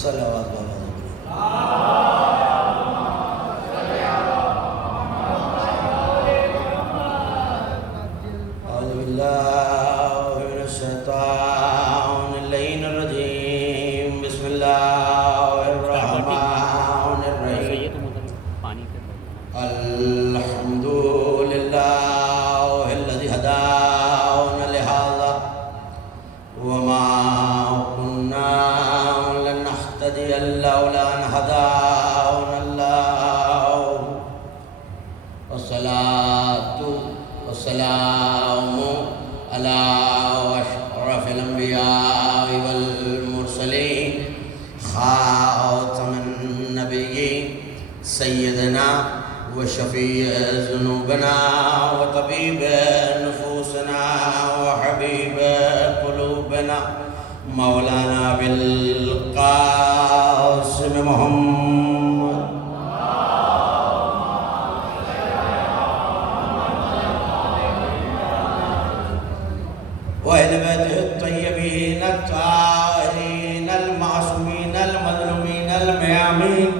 صلوات اللہ اعوذ باللہ من الشیطان اللعین الرجیم بسم اللہ الرحمن الرحیم الحمد للہ الذی ہدانا لہذا وما كنا لنهتدي لولا ان هدانا الله والصلاة والسلام على أشرف الأنبياء والمرسلين خاتم النبيين سيدنا وشفيع ذنوبنا وطبيب نفوسنا وحبيب قلوبنا مولانا بالقاسم محمد وأهل بيته الطيبين الطاهرين المعصومين المظلومين الميامين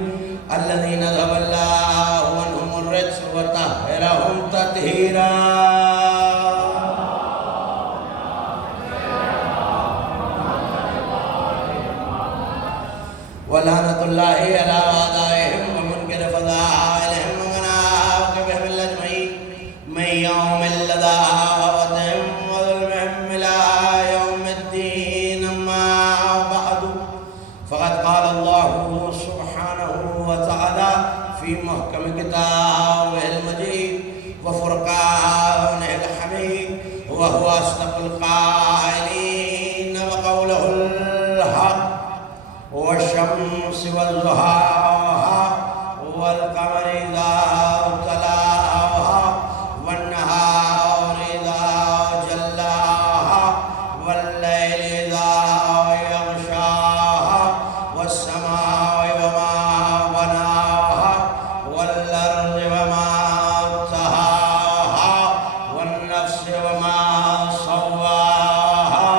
الذين ذهب الله عنهم الرجس وطهرهم تطهيرا ولعنة الله على أعدائهم ومنكر فضائلهم ومناقبهم الأجمعين من يوم اللذاوتهم وظلمهم إلى يوم الدين أما بعد فقد قال الله سبحانه وتعالى في محكم كتابه المجيد وفرقانه الحميد وهو أصدق القائلين وقوله الحق والشمس والضحاها والقمر إذا تلاها والنهار إذا جلاها والليل إذا يغشاها والسماء وما بناها والأرض وما طحاها والنفس وما سواها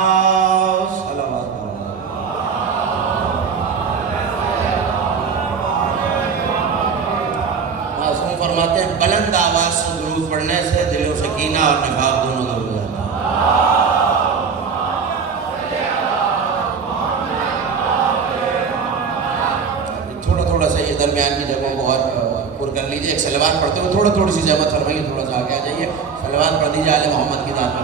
صلوات اللہ معصوم فرماتے ہیں بلند آواز سے درود پڑھنے سے دل و سکینہ اور نفاق دونوں دور ہو جاتا ہے تھوڑا تھوڑا سا یہ درمیان کی جگہوں کو اور پر کر لیجئے ایک صلوات پڑھتے ہوئے تھوڑی سی زحمت فرمائیے تھوڑا سا آگے آ جائیے صلوات پڑھ دیجئے آل محمد کی ذات پر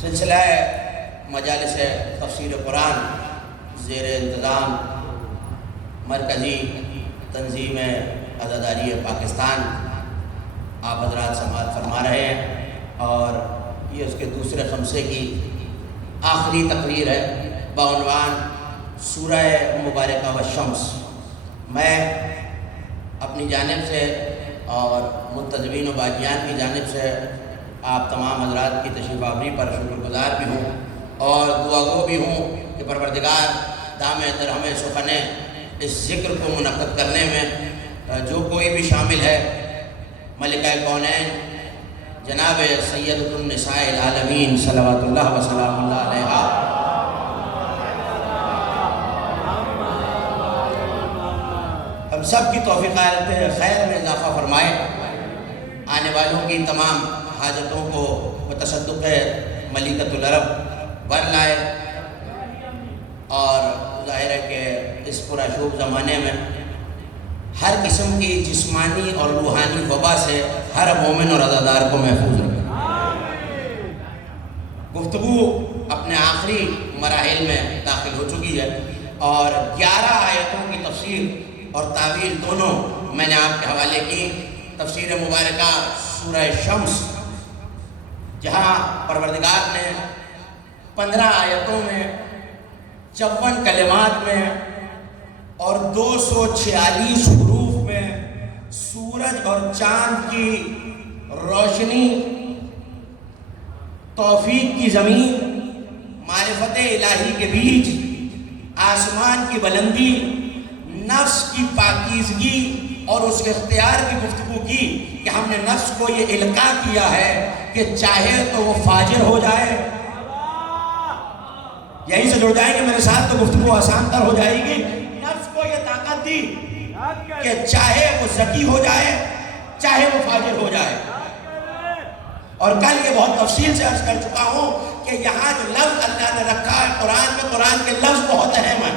سلسلہ مجالس تفسیر قرآن زیر انتظام مرکزی تنظیم عزاداری پاکستان آپ حضرات سماعت فرما رہے ہیں اور یہ اس کے دوسرے خمسے کی آخری تقریر ہے بعنوان سورہ مبارکہ والشمس۔ میں اپنی جانب سے اور منتظمین و باقیان کی جانب سے آپ تمام حضرات کی تشریف آوری پر شکر گزار بھی ہوں اور دعا گو بھی ہوں کہ پروردگار دام اندر ہمیں سخن اس ذکر کو منعقد کرنے میں جو کوئی بھی شامل ہے ملکہ کونین جناب سیدۃ النساء العالمین صلوات اللہ وسلام اللہ علیہا ہم سب کی توفیق خیر میں اضافہ فرمائے، آنے والوں کی تمام حاجتوں کو بتصدق ملکۃ العرب بر لائے اور ظاہر ہے کہ اس پرآشوب زمانے میں ہر قسم کی جسمانی اور روحانی وبا سے ہر مومن اور عزادار کو محفوظ رکھے۔ گفتگو اپنے آخری مراحل میں داخل ہو چکی ہے اور 11 آیتوں کی تفسیر اور تعویل دونوں میں نے آپ کے حوالے کی۔ تفسیر مبارکہ سورہ شمس جہاں پروردگار نے 15 آیتوں میں 54 کلمات میں اور 246 حروف میں سورج اور چاند کی روشنی، توفیق کی زمین، معرفت الہی کے بیچ، آسمان کی بلندی، نفس کی پاکیزگی اور اس کے اختیار کی گفتگو کی کہ ہم نے نفس کو یہ القاء کیا ہے کہ چاہے تو وہ فاجر ہو جائے. یہیں سے جڑ جائیں گے میرے ساتھ تو گفتگو آسان تر ہو جائے گی. نفس کو یہ طاقت دی کہ چاہے وہ ذکی ہو جائے چاہے وہ فاجر ہو جائے. اور کل یہ بہت تفصیل سے عرض کر چکا ہوں کہ یہاں جو لفظ اللہ نے رکھا ہے قرآن میں، قرآن کے لفظ بہت اہم ہیں.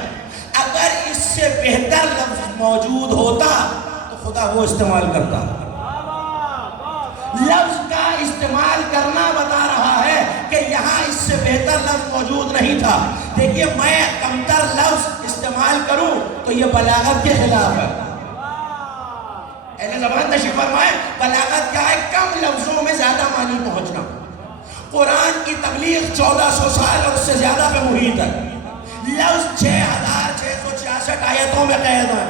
اگر اس سے بہتر لفظ موجود ہوتا تو خدا وہ استعمال کرتا. لفظ کا استعمال کرنا بتا رہا ہے کہ یہاں اس سے بہتر لفظ موجود نہیں تھا. دیکھیے میں کمتر لفظ استعمال کروں تو یہ بلاغت کے خلاف ہے. اہل زبان تشریف فرمائے بلاغت کیا ہے؟ کم لفظوں میں زیادہ معنی پہنچنا. قرآن کی تبلیغ 1400 سال اور اس سے زیادہ پہ محیط ہے. لفظ 6666 آیتوں میں قید ہے.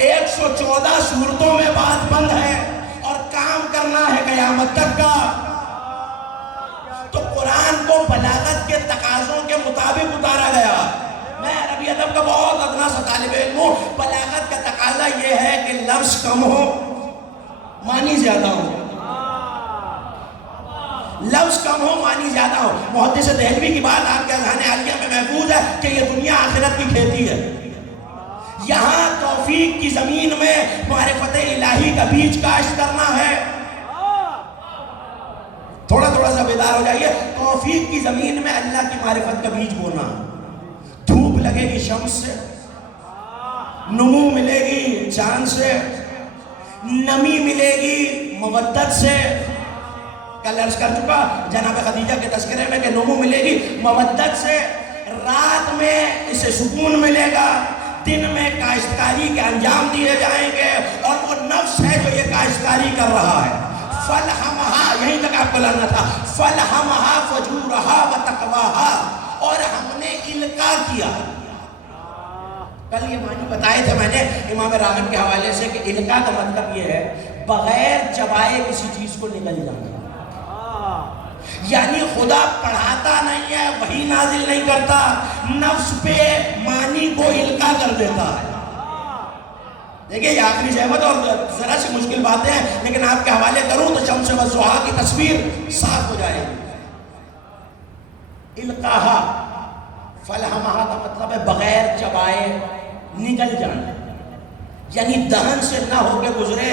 114 سورتوں میں بات بند ہے اور کام کرنا ہے قیامت تک کا. تو قرآن کو بلاغت کے تقاضوں کے مطابق اتارا گیا. میں عربی ادب کا بہت ادنا سا طالب علم ہوں. بلاغت کا تقاضا یہ ہے کہ لفظ کم ہو معنی زیادہ ہو. لفظ کم ہو معنی زیادہ ہو. محدث دہلوی کی بات آپ کے اذہان عالیہ میں محفوظ ہے کہ یہ دنیا آخرت کی کھیتی ہے. یہاں توفیق کی زمین میں معرفت الہی کا بیج کاشت کرنا ہے. تھوڑا تھوڑا سا بیدار ہو جائیے. توفیق کی زمین میں اللہ کی معرفت کا بیج بونا. دھوپ لگے گی شمس سے، نمو ملے گی چاند سے، نمی ملے گی مودت سے. کل عرض کر چکا جناب خدیجہ کے تذکرے میں کہ نمو ملے گی مودت سے. رات میں اسے سکون ملے گا، دن میں کاشتکاری کے انجام دیے جائیں گے. اور وہ نفس ہے جو یہ کاشتکاری کر رہا ہے. فَلْحَمَهَا، یہیں تک آپ کو لانا تھا. فَلْحَمَهَا فُجُورَهَا وَتَقْوَاهَا، اور ہم نے القاء کیا. کل یہ معنی بتائے تھے میں نے امام راغب کے حوالے سے کہ القاء کا مطلب یہ ہے بغیر چبائے کسی چیز کو نکل جانا. یعنی خدا پڑھاتا نہیں ہے، وحی نازل نہیں کرتا، نفس پہ معنی کو القاء کر دیتا ہے. دیکھیں یہ آخری زحمت اور ذرا سی مشکل باتیں ہیں لیکن آپ کے حوالے کروں تو شمس والضحیٰ کی تصویر صاف ہو جائے گی. القاہا فلہمہا کا مطلب ہے بغیر چبائے نگل جانا. یعنی دہن سے نہ ہو کے گزرے،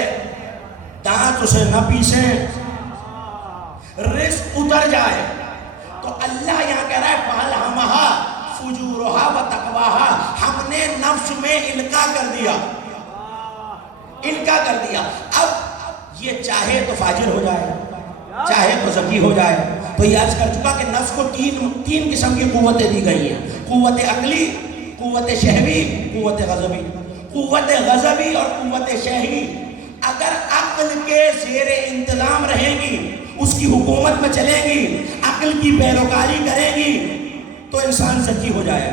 دانت اسے نہ پیسیں، رزق اتر جائے. تو اللہ یہاں کہہ رہا ہے فلہمہا فجورہا وتقواہا، ہم نے نفس میں القاء کر دیا. القاء کر دیا. اب یہ چاہے تو فاجر ہو جائے چاہے تو ذکی ہو جائے. تو یہ عرض کر چکا کہ نفس کو تین قسم کی قوتیں دی گئی ہیں: قوت عقلی، قوت شہوی، قوت غضبی. قوت غضبی اور قوت شہوی اگر عقل کے زیر انتظام رہیں گی، اس کی حکومت میں چلیں گی، عقل کی پیروکاری کریں گی تو انسان ذکی ہو جائے.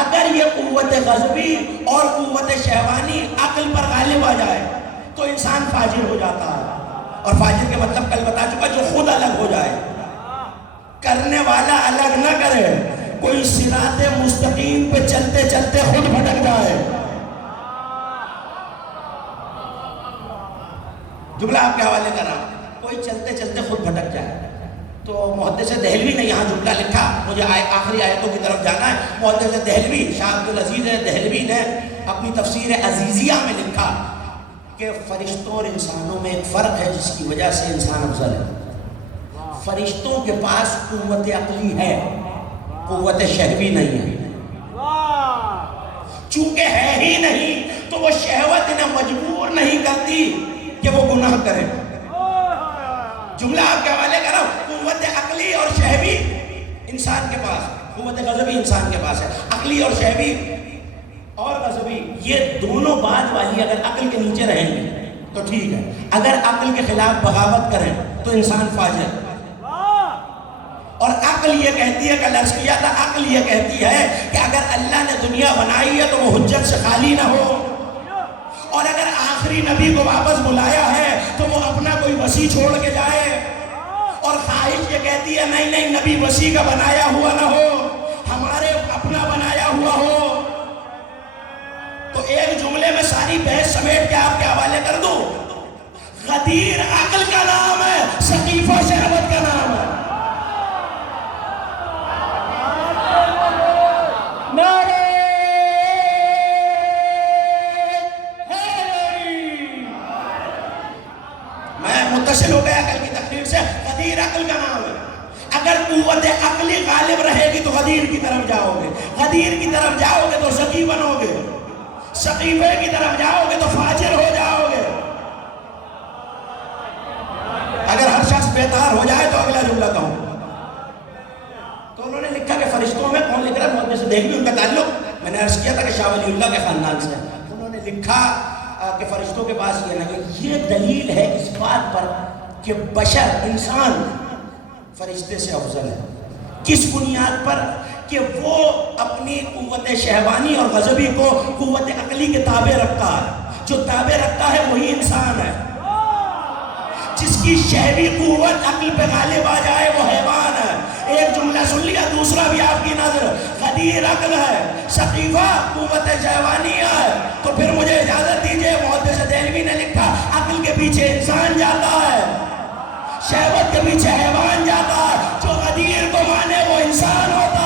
اگر یہ قوت غضبی اور قوت شہوانی عقل پر غالب آ جائے تو انسان فاجر ہو جاتا ہے. اور فاجر کے مطلب کل بتا چکا جو خود الگ ہو جائے، کرنے والا الگ نہ کرے. کوئی صراط مستقیم پہ چلتے چلتے خود بھٹک جائے. جملہ آپ کے حوالے کر رہا ہوں، کوئی چلتے چلتے خود بھٹک جائے. تو محدث دہلوی نے یہاں جملہ لکھا، مجھے آخری آیتوں کی طرف جانا ہے. محدث دہلوی شاہ عبدالعزیز دہلوی نے اپنی تفسیر عزیزیہ میں لکھا کہ فرشتوں اور انسانوں میں ایک فرق ہے جس کی وجہ سے انسان افضل ہے. فرشتوں کے پاس قوت عقلی ہے، قوت شہوی نہیں ہے. چونکہ ہے ہی نہیں تو وہ شہوت انہیں مجبور نہیں کرتی کہ وہ گناہ کریں. جملہ آپ کے حوالے کر رہا ہوں. قوت عقلی اور شہوی انسان کے پاس، قوت غضبی انسان کے پاس ہے. عقلی اور شہوی اور غضبی یہ دونوں بعد والی اگر عقل کے نیچے رہیں گے تو ٹھیک ہے. اگر عقل کے خلاف بغاوت کریں تو انسان فاجر. اور عقل یہ کہتی ہے کہ لفظ کیا تھا، عقل یہ کہتی ہے کہ اگر اللہ نے دنیا بنائی ہے تو وہ حجت سے خالی نہ ہو. اور اگر آخری نبی کو واپس بلایا ہے تو وہ اپنا کوئی وسیع چھوڑ کے جائے. اور خواہش یہ کہتی ہے نہیں نہیں نبی وسیع کا بنایا ہوا نہ ہو، ہمارے اپنا بنایا ہوا ہو. تو ایک جملے میں ساری بحث سمیٹ کے آپ کے حوالے کر دوں. غدیر عقل کا نام ہے، سقیفہ شہوت کا نام ہے. میں متصل ہو گیا کل کی تقریر سے. غدیر عقل کا نام ہے. اگر قوت عقلی غالب رہے گی تو غدیر کی طرف جاؤ گے، غدیر کی طرف جاؤ گے تو سقی بنو گے، سقیفے کی طرف جاؤ گے تو فاجر ہو جاؤ گے. اگر ہر شخص بیدار ہو جائے تو اگلا جملہ کہوں. تو انہوں نے لکھا کہ فرشتوں میں کون لکھ رہا ہے؟ محدث دہلوی، ان کا تعلق میں نے عرض کیا تھا کہ شاہ ولی اللہ کے خاندان سے. انہوں نے لکھا کہ فرشتوں کے پاس یہ نہیں. یہ دلیل ہے اس بات پر کہ بشر، انسان فرشتے سے افضل ہے. کس بنیاد پر؟ کہ وہ اپنی قوت شہوانی اور غضبی کو قوت عقلی کے تابع رکھتا ہے. جو تابع رکھتا ہے وہی انسان ہے. جس کی شہوی قوت عقل پہ غالب آ جائے وہ حیوان ہے. ایک جملہ سن لیا، دوسرا بھی آپ کی نظر. غدیر عقل ہے، سقیفہ قوت شہوانی ہے. تو پھر مجھے اجازت دیجئے، محدث دہلوی نے لکھا عقل کے پیچھے انسان جاتا ہے، شہوت کے پیچھے حیوان جاتا ہے. جو غدیر کو مانے وہ انسان ہوتا ہے.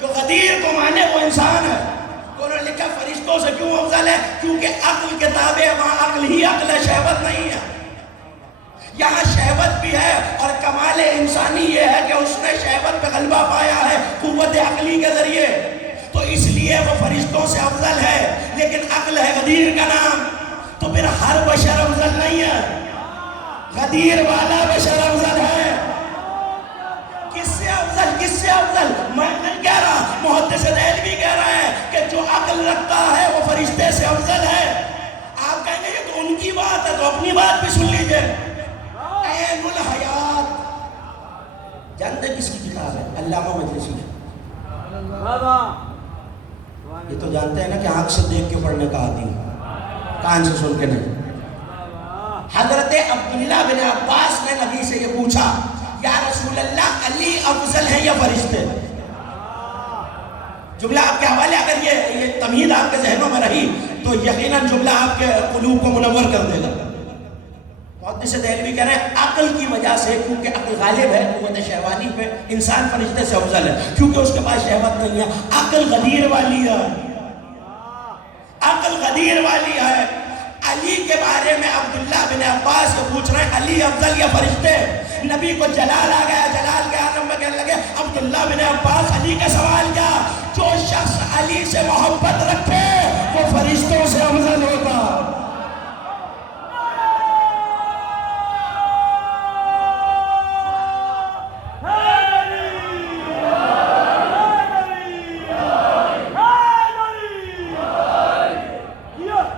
جو غدیر کو مانے وہ انسان ہے. انہوں نے لکھا فرشتوں سے کیوں افضل ہے؟ کیونکہ عقل کے تابع وہاں عقل ہی عقل ہے، شہوت نہیں ہے. یہاں شہوت بھی ہے اور کمال انسانی یہ ہے کہ اس نے شہوت پہ غلبہ پایا ہے قوت عقلی کے ذریعے. تو اس لیے وہ فرشتوں سے افضل ہے. لیکن عقل ہے غدیر کا نام. تو پھر ہر بشر افضل نہیں ہے، غدیر والا بشر افضل ہے. کس سے افضل؟ کس سے افضل؟ میں نہیں کہہ رہا، محدث دہلوی کہہ رہے ہیں کہ جو عقل رکھتا ہے وہ فرشتے سے افضل ہے. آپ کہیں گے یہ تو ان کی بات ہے، تو اپنی بات بھی سن لیجئے. عین الحیات جانتے کس کی کتاب ہے؟ علامہ مجلسی. یہ تو جانتے ہیں نا کہ آنکھ سے دیکھ کے پڑھنے کا عادی ہے، کان سے سن کے نہیں. حضرت عبداللہ بن عباس نے نبی سے یہ پوچھا، یا رسول اللہ علی افضل ہے یا فرشتے؟ جملہ آپ کے حوالے، اگر یہ تمہید آپ کے ذہنوں میں رہی تو یقیناً جملہ آپ کے قلوب کو منور کر دے گا. محدث دہلوی کہہ رہے ہیں عقل کی وجہ سے، کیونکہ عقل غالب ہے قوت شہوانی پہ، انسان فرشتے سے افضل ہے کیونکہ اس کے پاس شہوت نہیں ہے. عقل غدیر والی ہے، عقل غدیر والی ہے. علی کے بارے میں عبداللہ بن عباس کو پوچھ رہے ہیں علی افضل یا فرشتے؟ نبی کو جلال آ گیا، جلال کے عالم میں کہنے لگے عبداللہ بن عباس علی کا سوال کیا؟ جو شخص علی سے محبت رکھے وہ فرشتوں سے افضل ہوگا.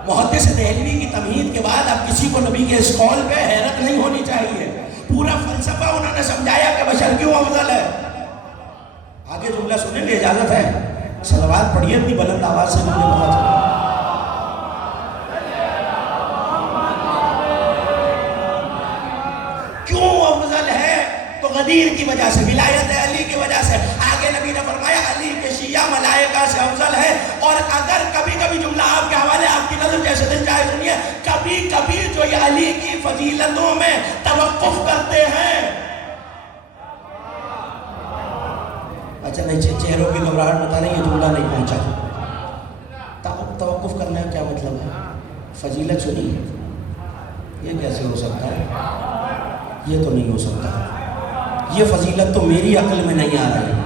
محدث دہلوی کی تمہید کے بعد اب کسی کو نبی کے اس قول پہ حیرت نہیں ہونی چاہیے. پورا فلسفہ انہوں نے سمجھایا کہ بشر کیوں افضل ہے. آگے جملہ سنیں گے، اجازت ہے؟ صلوات پڑھیے اتنی بلند آواز سے، مجھے پتا چلا. کیوں افضل ہے؟ تو غدیر کی وجہ سے، ولایت علی کی وجہ سے. آگے نبی نے فرمایا علی کے شیعہ ملائکہ سے افضل ہے. اور اگر کبھی کبھی جملہ آپ کے حوالے، آپ کی نظر جیسے دل چاہے سنیے، کبھی کبھی جو یہ علی کی فضیلتوں میں توقف کرتے ہیں. اچھا نہیں، چہروں کی گھبراہٹ بتا رہی ہے، جملہ نہیں پہنچا. توقف کرنے کا کیا مطلب ہے؟ فضیلت سنی، یہ کیسے ہو سکتا ہے؟ یہ تو نہیں ہو سکتا. یہ فضیلت تو میری عقل میں نہیں آ رہی.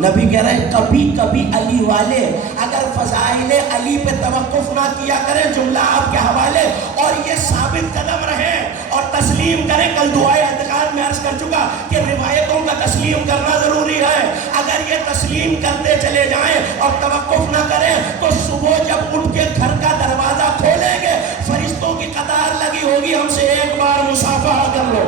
نبی کہہ رہے ہیں کبھی کبھی علی والے اگر فضائل علی پہ توقف نہ کیا کریں، جملہ آپ کے حوالے، اور یہ ثابت قدم رہیں اور تسلیم کریں. کل دعائے اعتقاد میں عرض کر چکا کہ روایتوں کا تسلیم کرنا ضروری ہے. اگر یہ تسلیم کرتے چلے جائیں اور توقف نہ کریں تو صبح جب اٹھ کے گھر کا دروازہ کھولیں گے فرشتوں کی قطار لگی ہوگی، ہم سے ایک بار مصافحہ کر لو.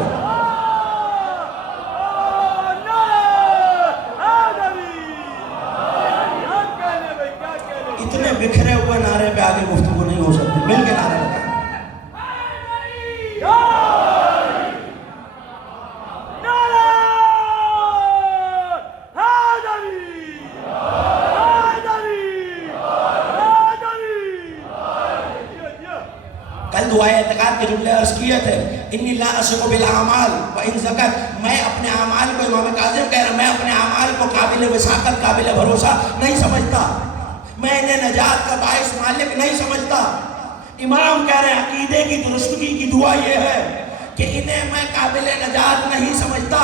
دعائے اعتقاد کے جملے عرض کیے تھے، انی لا اشق بالاعمال وان زکت، میں اپنے اعمال کو، امام کاظم کہہ رہا ہیں، میں اپنے اعمال کو قابل وثاقت، قابل بھروسہ نہیں سمجھتا، میں انہیں نجات کا باعث مالک نہیں سمجھتا۔ امام کہہ رہے ہیں عقیدے کی درستگی کی دعا یہ ہے کہ انہیں میں قابل نجات نہیں سمجھتا۔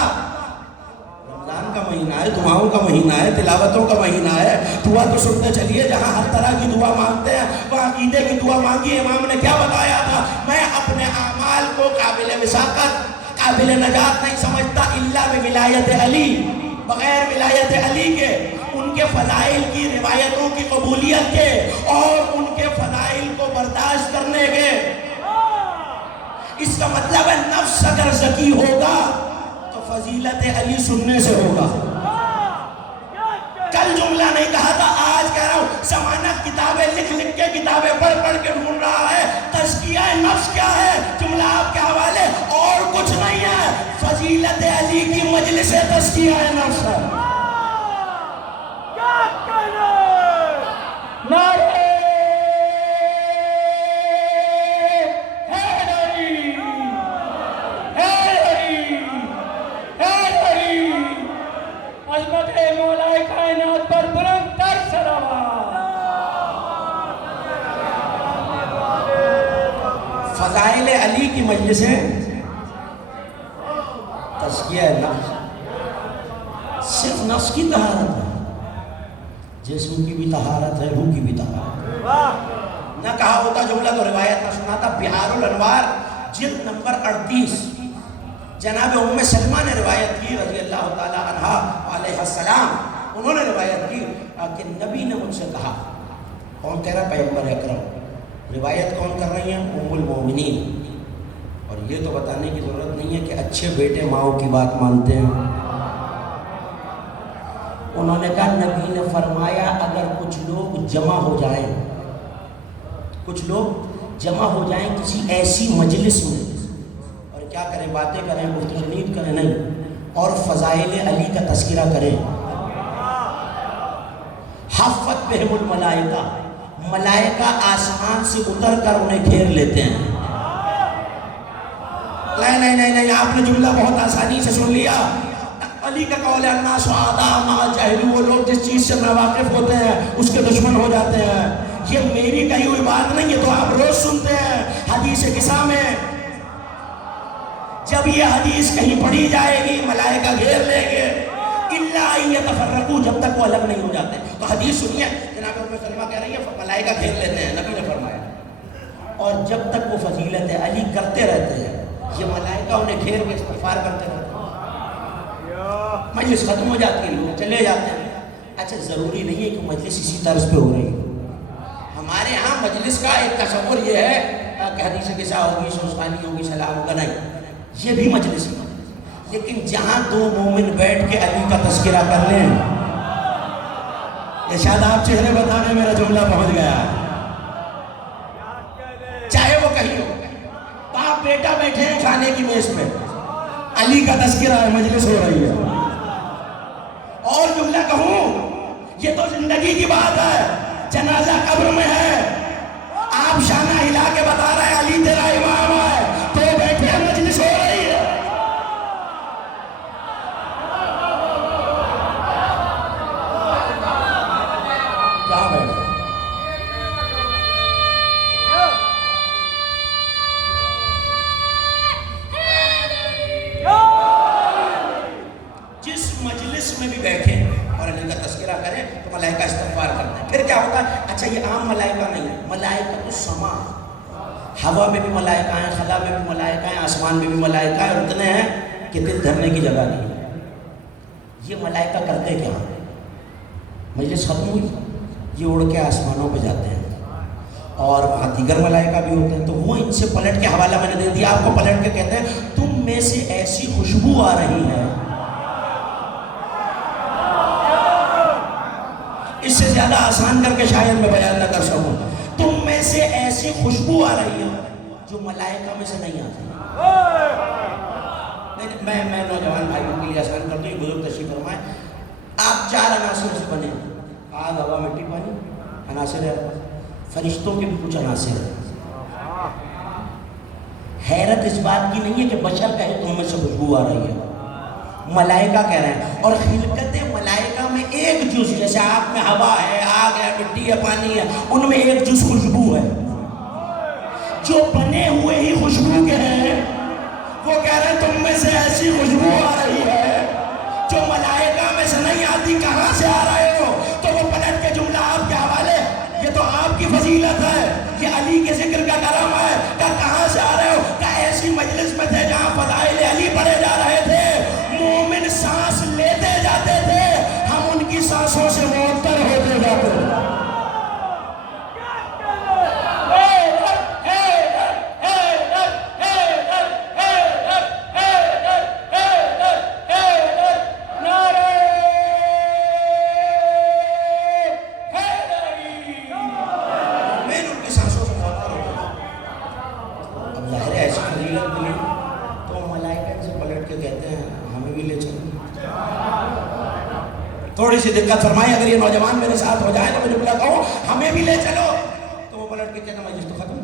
رمضان کا مہینہ ہے، دعاؤں کا مہینہ ہے، تلاوتوں کا مہینہ ہے، دعا تو سنتے چلیے، جہاں ہر طرح کی دعا مانگتے ہیں وہاں عقیدے کی دعا مانگی۔ امام نے کیا بتایا تھا؟ میں اپنے اعمال کو قابل وثاقت، قابل نجات نہیں سمجھتا الا بولایت علی، بغیر ولایت علی کے، ان کے فضائل کی روایتوں کی قبولیت کے اور ان کے فضائل کو برداشت کرنے کے۔ اس کا مطلب ہے نفس اگر ذکی ہوگا تو فضیلت علی سننے سے ہوگا۔ کل جملہ نہیں کہا تھا، آج کہہ رہا ہوں، زمانہ کتابیں لکھ لکھ کے، کتابیں پڑھ پڑھ کے ڈھونڈ رہا ہے تزکیہ نفس کیا ہے۔ جملہ آپ کے حوالے اور کچھ نہیں ہے، فضیلت علی کی مجلس تزکیہ نفس ہے۔ نعرہ عظمت مولا کائنات پر بلند تر صلوات۔ فضائل علی کی مجلسیں تزکیہ نفس، صرف نفس کی طہارت ہے، جسم کی بھی طہارت ہے، روح کی بھی طہارت ہے۔ نہ کہا ہوتا جملہ تو روایت نہ سناتا۔ بہار الانوار جلد نمبر 38، جناب ام سلمہ نے روایت کی رضی اللہ تعالی عنہا علیہ السلام، انہوں نے روایت کی کہ نبی نے مجھ سے کہا، کون کہہ رہا؟ پیغمبر اکرم۔ روایت کون کر رہی ہیں؟ ام المومنین۔ اور یہ تو بتانے کی ضرورت نہیں ہے کہ اچھے بیٹے ماؤں کی بات مانتے ہیں۔ انہوں نے کہا نبی نے فرمایا اگر کچھ لوگ جمع ہو جائیں، کچھ لوگ جمع ہو جائیں کسی ایسی مجلس میں، اور کیا کریں؟ باتیں کریں، گفت و شنید کریں نہیں، اور فضائل علی کا تذکرہ کریں، حفت بہم الملائکہ، ملائکہ آسمان سے اتر کر انہیں گھیر لیتے ہیں۔ نہیں، آپ نے جملہ بہت آسانی سے سن لیا۔ علی کا قول ہے الناس اعداء ما جہلوا، وہ لوگ جس چیز سے ناواقف ہوتے ہیں اس کے دشمن ہو جاتے ہیں۔ یہ میری کہی ہوئی بات نہیں ہے، تو آپ روز سنتے ہیں حدیث قصہ میں جب یہ حدیث کہیں پڑھی جائے گی ملائکہ گھیر لیں گے، الا ان یتفرقوا، جب تک وہ الگ نہیں ہو جاتے۔ تو حدیث سنیے، جناب ام سلمہ کہہ رہی ہے ملائکہ گھیر لیتے ہیں، نبی نے فرمایا، اور جب تک وہ فضیلت علی کرتے رہتے ہیں یہ ملائکہ انہیں گھیر کے استغفار کرتے رہتے ہیں۔ مجلس ختم ہو جاتی ہے، لوگ چلے جاتے ہیں۔ اچھا ضروری نہیں ہے کہ مجلس اسی طرز پہ ہو رہی ہے۔ ہمارے ہاں مجلس کا ایک تصور یہ ہے کہ حدیث قصہ ہوگی، سوستانی ہوگی، سلام ہوگا، نہیں، یہ بھی مجلس ہے، لیکن جہاں دو مومن بیٹھ کے علی کا تذکرہ کر لیں، یہ شاید آپ چہرے بتانے میرا جملہ پہنچ گیا، چاہے وہ کہیں ہو، باپ بیٹا بیٹھے ہیں کھانے کی میز پہ، علی کا تذکرہ ہے، مجلس ہو رہی ہے۔ اور جملہ کہوں، یہ تو زندگی کی بات ہے، جنازہ قبر میں ہے، آپ شانہ ہلا کے بتا رہے ہیں علی تیرا امام ہے، تو بیٹھے ہیں، مجلس ہو رہی ہے۔ کہاں بیٹھے؟ جس مجلس میں بھی بیٹھے اور علی کا تذکرہ کریں تو ملائکہ استغفار کرتے ہیں۔ پھر کیا ہوتا ہے؟ اچھا یہ عام ملائکہ نہیں ہے، ملائکہ تو سما، ہوا میں بھی ملائکہ ہیں، خلا میں بھی ملائکہ ہیں، آسمان میں بھی ملائکہ ہیں، اور اتنے ہیں کہ دل دھرنے کی جگہ نہیں ہے۔ یہ ملائکہ کرتے کیا؟ مجلس ختم ہوئی، یہ اڑ کے آسمانوں پہ جاتے ہیں، اور وہاں دیگر ملائکہ بھی ہوتے ہیں، تو وہ ان سے پلٹ کے، حوالہ میں نے دے دیا آپ کو، پلٹ کے کہتے ہیں تم میں سے ایسی خوشبو آ رہی ہے، اس سے زیادہ آسان کر کے شاید میں بیان نہ کر سکوں، تم میں سے ایسی خوشبو آ رہی ہے جو ملائکہ میں سے نہیں آتی۔ میں نوجوان بھائیوں کے لیے آسان کر دوں، یہ بزرگ تشریف فرمائیں، آپ 4 عناصر سے بنے، آگ، ہوا، مٹی، پانی، عناصر ہے، فرشتوں کے بھی کچھ عناصر ہیں، حیرت اس بات کی نہیں ہے کہ بشر کہے تم میں سے خوشبو آ رہی ہے، ملائکہ کہہ رہے ہیں. اور خلقت ملائکہ میں ایک جز، جیسے آپ میں ہوا ہے، آگ ہے، مٹی ہے، پانی ہے، ان میں ایک جز خوشبو ہے. جو بنے ہوئے ہی خوشبو کے ہیں وہ کہہ رہے ہیں تم میں سے ایسی خوشبو آ رہی ہے جو ملائکہ میں سے نہیں آتی، کہاں سے آ رہے ہو؟ تو وہ پلٹ کے جملہ آپ کے حوالے، یہ تو آپ کی فضیلت ہے، یہ علی کے ذکر کا کرم ہے. کہاں سے آ رہے ہو؟ کہ ایسی مجلس میں تھے جہاں فضائل علی پڑھے جا رہے تھے، مومن سانس لیتے جاتے تھے، ہم ان کی سانسوں سے معطر ہوتے جاتے تھے. تھوڑی سی دقت فرمائیں، اگر یہ نوجوان میرے ساتھ ہو جائے تو مجھے بلا کہو ہمیں بھی لے چلو، تو وہ پلٹ کے کہتے ہیں مجلس تو ختم.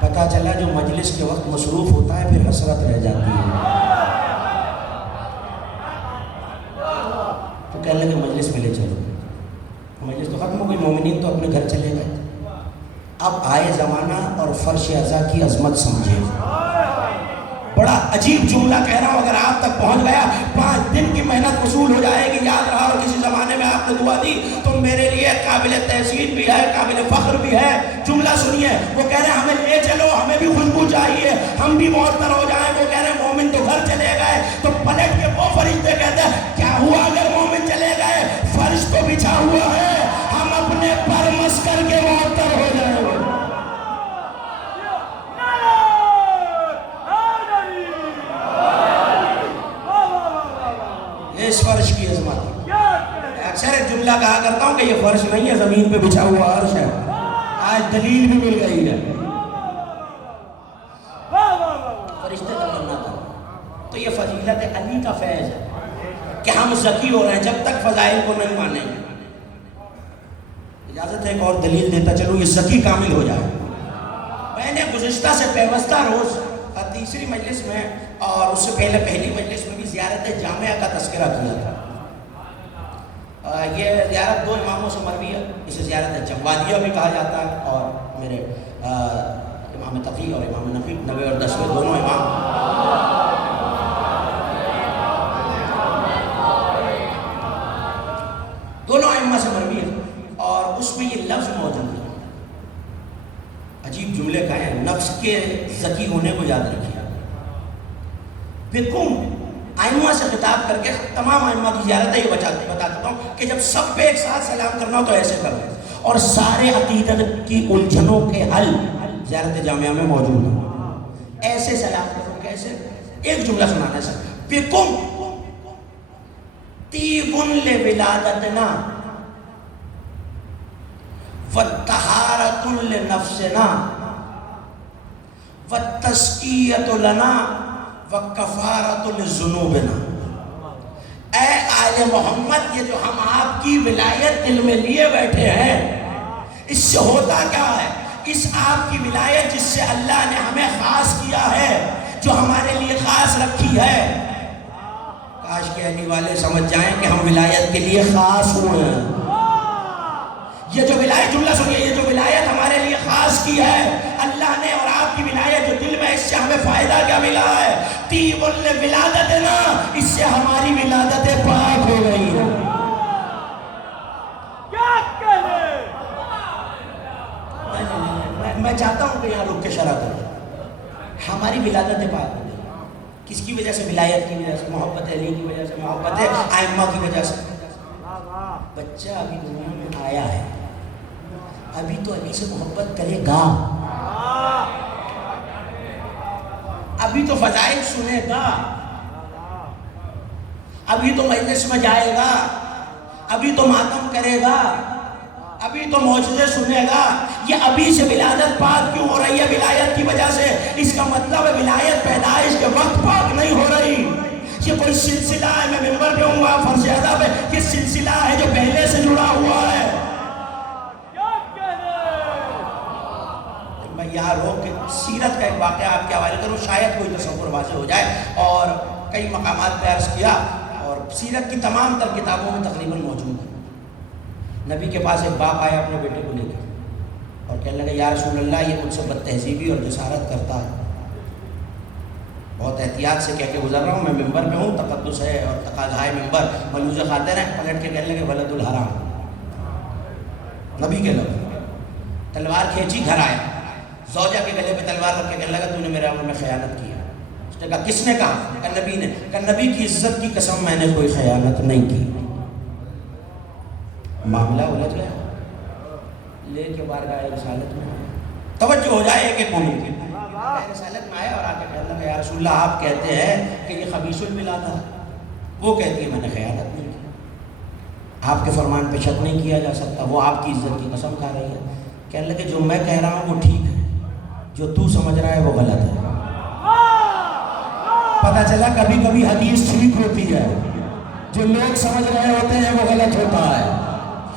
پتہ چلا جو مجلس کے وقت مصروف ہوتا ہے پھر حسرت رہ جاتی ہے. تو کہنے لگے مجلس میں لے چلو، مجلس تو ختم ہو گئی، مومنین تو اپنے گھر چلے گئے. اب آئے زمانہ اور فرش عزا کی عظمت سمجھے. بڑا عجیب جملہ کہہ رہا ہوں، اگر آپ تک پہنچ گیا 5 دن کی محنت وصول ہو جائے گی. یاد رہا اور کسی زمانے میں آپ نے دعا دی تو میرے لیے قابل تحسین بھی ہے، قابل فخر بھی ہے. جملہ سنیے، وہ کہہ رہے ہیں ہمیں لے چلو، ہمیں بھی خوشبو چاہیے، ہم بھی معطر ہو جائیں. وہ کہہ رہے ہیں مومن تو گھر چلے گئے. تو پلٹ کے وہ فرشتے کہتے ہیں کیا ہوا اگر مومن چلے گئے؟ فرش تو بچھا ہوا ہے، ہم اپنے پر مس کر کے معطر ہو جائیں گے. اس فرش کی عظمت. اکثر ایک جملہ کہا کرتا ہوں کہ یہ فرش نہیں ہے، زمین پہ بچھا ہوا عرش ہے. آج دلیل بھی مل گئی ہے. فرشتے کا بننا تھا. تو یہ فضیلت علی کا فیض ہے کہ ہم ذکی ہو رہے ہیں جب تک فضائل کو نہیں مانیں گے. اجازت ہے ایک اور دلیل دیتا چلو یہ ذکی کامل ہو جائے. میں نے گزشتہ سے پیوستہ روز تیسری مجلس میں اور اس سے پہلے پہلی مجلس میں بھی زیارت جامعہ کا تذکرہ کیا تھا. یہ زیارت 2 اماموں سے مروی ہے، اسے زیارت جوادیہ بھی کہا جاتا ہے. اور میرے امام تقی اور امام نقی 9 اور 10 دونوں امام دونوں ائمہ سے مروی ہے. اور اس میں یہ لفظ موجود ہے، عجیب جملے کا ہے، نفس کے ذکی ہونے کو یاد رکھیے. بکم ائمہ سے خطاب کر کے تمام ائمہ کی زیارت ہے. یہ بتا دیتا ہوں کہ جب سب پہ ایک ساتھ سلام کرنا ہو تو ایسے کرو، اور سارے عقیدت کی الجھنوں کے حل زیارت جامعہ میں موجود ہیں. ایسے سلام کرو. کیسے؟ ایک جملہ سنانا ہے سر. بکم طیب لولادتنا وطہارت لنفسنا والتزکیۃ لنا وکفارۃ لذنوبنا. اے آل محمد، یہ جو ہم آپ کی ولایت دل میں لیے بیٹھے ہیں، اس سے ہوتا کیا ہے؟ اس آپ کی ولایت جس سے اللہ نے ہمیں خاص کیا ہے، جو ہمارے لیے خاص رکھی ہے، کاش کہ علی والے سمجھ جائیں کہ ہم ولایت کے لیے خاص ہوئے ہیں. یہ جو ولایت، جملہ سنیے، یہ جو ولایت ہمارے لیے خاص کی ہے اللہ نے، اور آپ کی ولایت جو دل میں، اس سے ہمیں فائدہ کیا ملا ہے؟ طیب لولادتنا، اس سے ہماری ولادت پاک ہو گئی ہے. کیا کہے؟ میں چاہتا ہوں کہ یہاں رک کے شرح کریں. ہماری ولادت پاک ہو گئی. کس کی وجہ سے؟ ولایت کی وجہ سے، محبت علی کی وجہ سے، محبت ائمہ کی وجہ سے. بچہ ابھی دنیا میں آیا ہے، ابھی تو علی سے محبت کرے گا، ابھی تو فضائل سنے گا، ابھی تو مجلس میں جائے گا، ابھی تو ماتم کرے گا، ابھی تو معجزے سنے گا. یہ ابھی سے ولادت پاک کیوں ہو رہی ہے؟ ولایت کی وجہ سے. اس کا مطلب ہے ولایت پیدائش کے وقت پاک نہیں ہو رہی. یہ کوئی سلسلہ ہے، میں ممبر پہ ہوں گا فرض ادا پہ، یہ سلسلہ ہے جو پہلے سے جڑا ہوا ہے. میں یہاں روک کے سیرت کا ایک واقعہ آپ کے حوالے کروں، شاید کوئی تصور واضح ہو جائے، اور کئی مقامات پہ عرض کیا، اور سیرت کی تمام تر کتابوں میں تقریباً موجود ہے۔ نبی کے پاس ایک باپ آیا اپنے بیٹے کو لے کے اور کہنے لگا یا رسول اللہ یہ مجھ سے بد تہذیبی اور جسارت کرتا ہے۔ بہت احتیاط سے کہہ کے گزر رہا ہوں، میں ممبر پہ ہوں، تقدس ہے اور تقاضا ہے ممبر، ملوزہ خاطر ہیں، پلٹ کے کہنے لگے ولد الحرام، نبی کے لفظ۔ تلوار کھینچی، گھر آیا، زوجہ کے گلے پہ تلوار رکھ کے کہنے لگا تو نے میرے عمر میں خیانت کی ہے۔ اس نے کہا کس نے کہا؟ کہ نبی نے۔ کہ نبی کی عزت کی قسم میں نے کوئی خیانت نہیں کی۔ معاملہ الجھ گیا، لے کے بارگاہ رسالت میں آیا، توجہ ہو جائے ایک ایک مومن کی، رسالت میں آیا اور آ کے کہنے لگا یا رسول اللہ آپ کہتے ہیں کہ یہ خبیث البلاد ہے، وہ کہتی ہے میں نے خیانت نہیں کی، آپ کے فرمان پہ شک نہیں کیا جا سکتا، وہ آپ کی عزت کی قسم کھا رہی ہے۔ کہنے لگے جو میں کہہ رہا ہوں وہ ٹھیک ہے، جو تو سمجھ رہا ہے وہ غلط ہے۔ پتہ چلا کبھی کبھی حدیث ٹھیک ہوتی ہے، جو لوگ سمجھ رہے ہوتے ہیں وہ غلط ہوتا ہے۔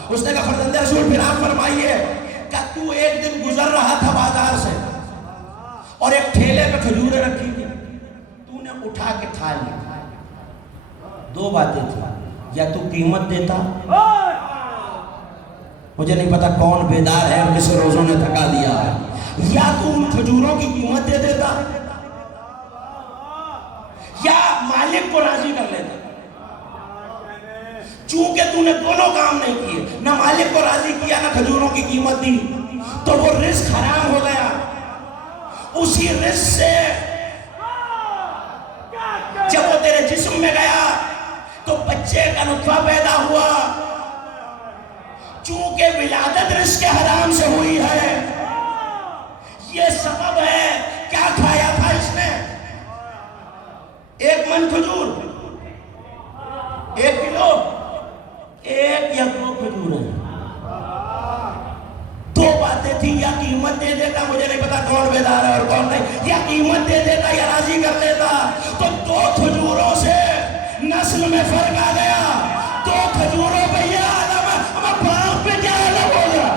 اس نے کہا فرزند رسول پھر آپ فرمائیے کہ تو ایک دن گزر رہا تھا بازار سے اور ایک ٹھیلے پہ کھجوریں رکھی تھی، تو نے اٹھا کے کھا لی، دو باتیں تھیں، یا تو قیمت دیتا، مجھے نہیں پتا کون بیدار ہے اور کسے روزوں نے تھکا دیا ہے، یا تو ان کھجوروں کی قیمت دے دیتا یا مالک کو راضی کر لیتا۔ چونکہ تو نے دونوں کام نہیں کیے، نہ مالک کو راضی کیا نہ کھجوروں کی قیمت دی، تو وہ رزق حرام ہو گیا۔ اسی رزق سے جب وہ تیرے جسم میں گیا تو بچے کا نطفہ پیدا ہوا، چونکہ ولادت رزق حرام سے ہوئی ہے، یہ سبب ہے۔ کیا کھایا تھا اس نے؟ ایک من کھجور، ایک کلو، ایک یا دو کھجور ہیں، دو باتیں تھیں، یا قیمت دے دیتا، مجھے نہیں پتا کون بیدار ہے اور کون نہیں، یا قیمت دے دیتا یا راضی کر لیتا، تو دو کھجوروں سے نسل میں فرق آ گیا، دو کھجوروں پہ یہ عالم ہے، ہمیں باغ پہ کیا عالم ہو گیا۔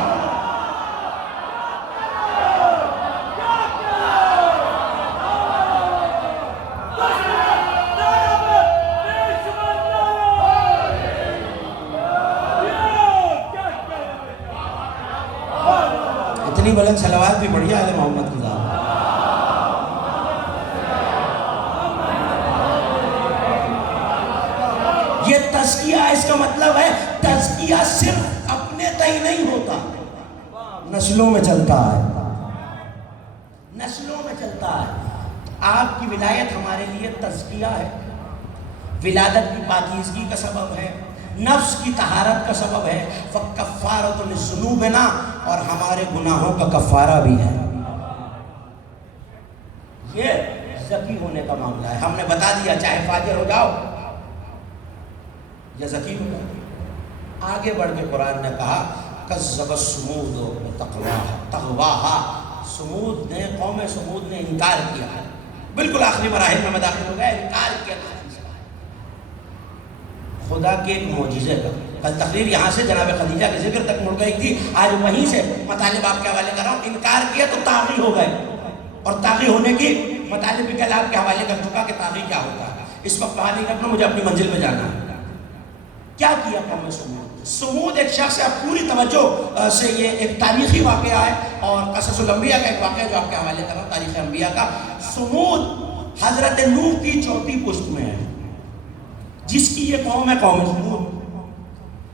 اتنی بلند صلوات بھی بڑھیا ہے محمد کی ذات۔ یہ تزکیہ، اس کا مطلب ہے تزکیہ صرف اپنے تئیں نہیں ہوتا، نسلوں میں چلتا ہے، نسلوں میں چلتا ہے۔ آپ کی ولایت ہمارے لیے تزکیہ ہے، ولادت کی پاکیزگی کا سبب ہے، نفس کی طہارت کا سبب ہے، فَكَفَّارَةٌ لِلذُّنُوبِنَا، اور ہمارے گناہوں کا کفارہ بھی ہے۔ یہ ذکی ہونے کا معاملہ ہے، ہم نے بتا دیا چاہے فاجر ہو جاؤ یا ذکی ہو جاؤ۔ آگے بڑھ کے قرآن نے کہا کذب الثمود طغواہا، سمود نے، قوم سمود نے انکار کیا، بالکل آخری مراحل میں داخل ہو گیا، انکار کیا خدا کے ایک معجزے کا۔ کل تقریر یہاں سے جناب خدیجہ کے ذکر تک مڑ گئی تھی، آج وہیں سے مطالب آپ کے حوالے کر رہا ہوں۔ انکار کیا تو طاغی ہو گئے، اور طاغی ہونے کی مطالب بھی کل آپ کے حوالے کر چکا کہ طاغی کیا ہوتا ہے۔ اس وقت کہا نہیں کرنا، مجھے اپنی منزل میں جانا ہے۔ کیا کیا قوم سمود؟ سمود ایک شخص ہے، آپ پوری توجہ سے، یہ ایک تاریخی واقعہ ہے اور قصص الانبیاء کا ایک واقعہ جو آپ کے حوالے کر رہا ہوں، تاریخ انبیاء کا۔ سمود حضرت نوح کی چوتھی پشت میں ہے، جس کی یہ قوم ہے قوم سمود۔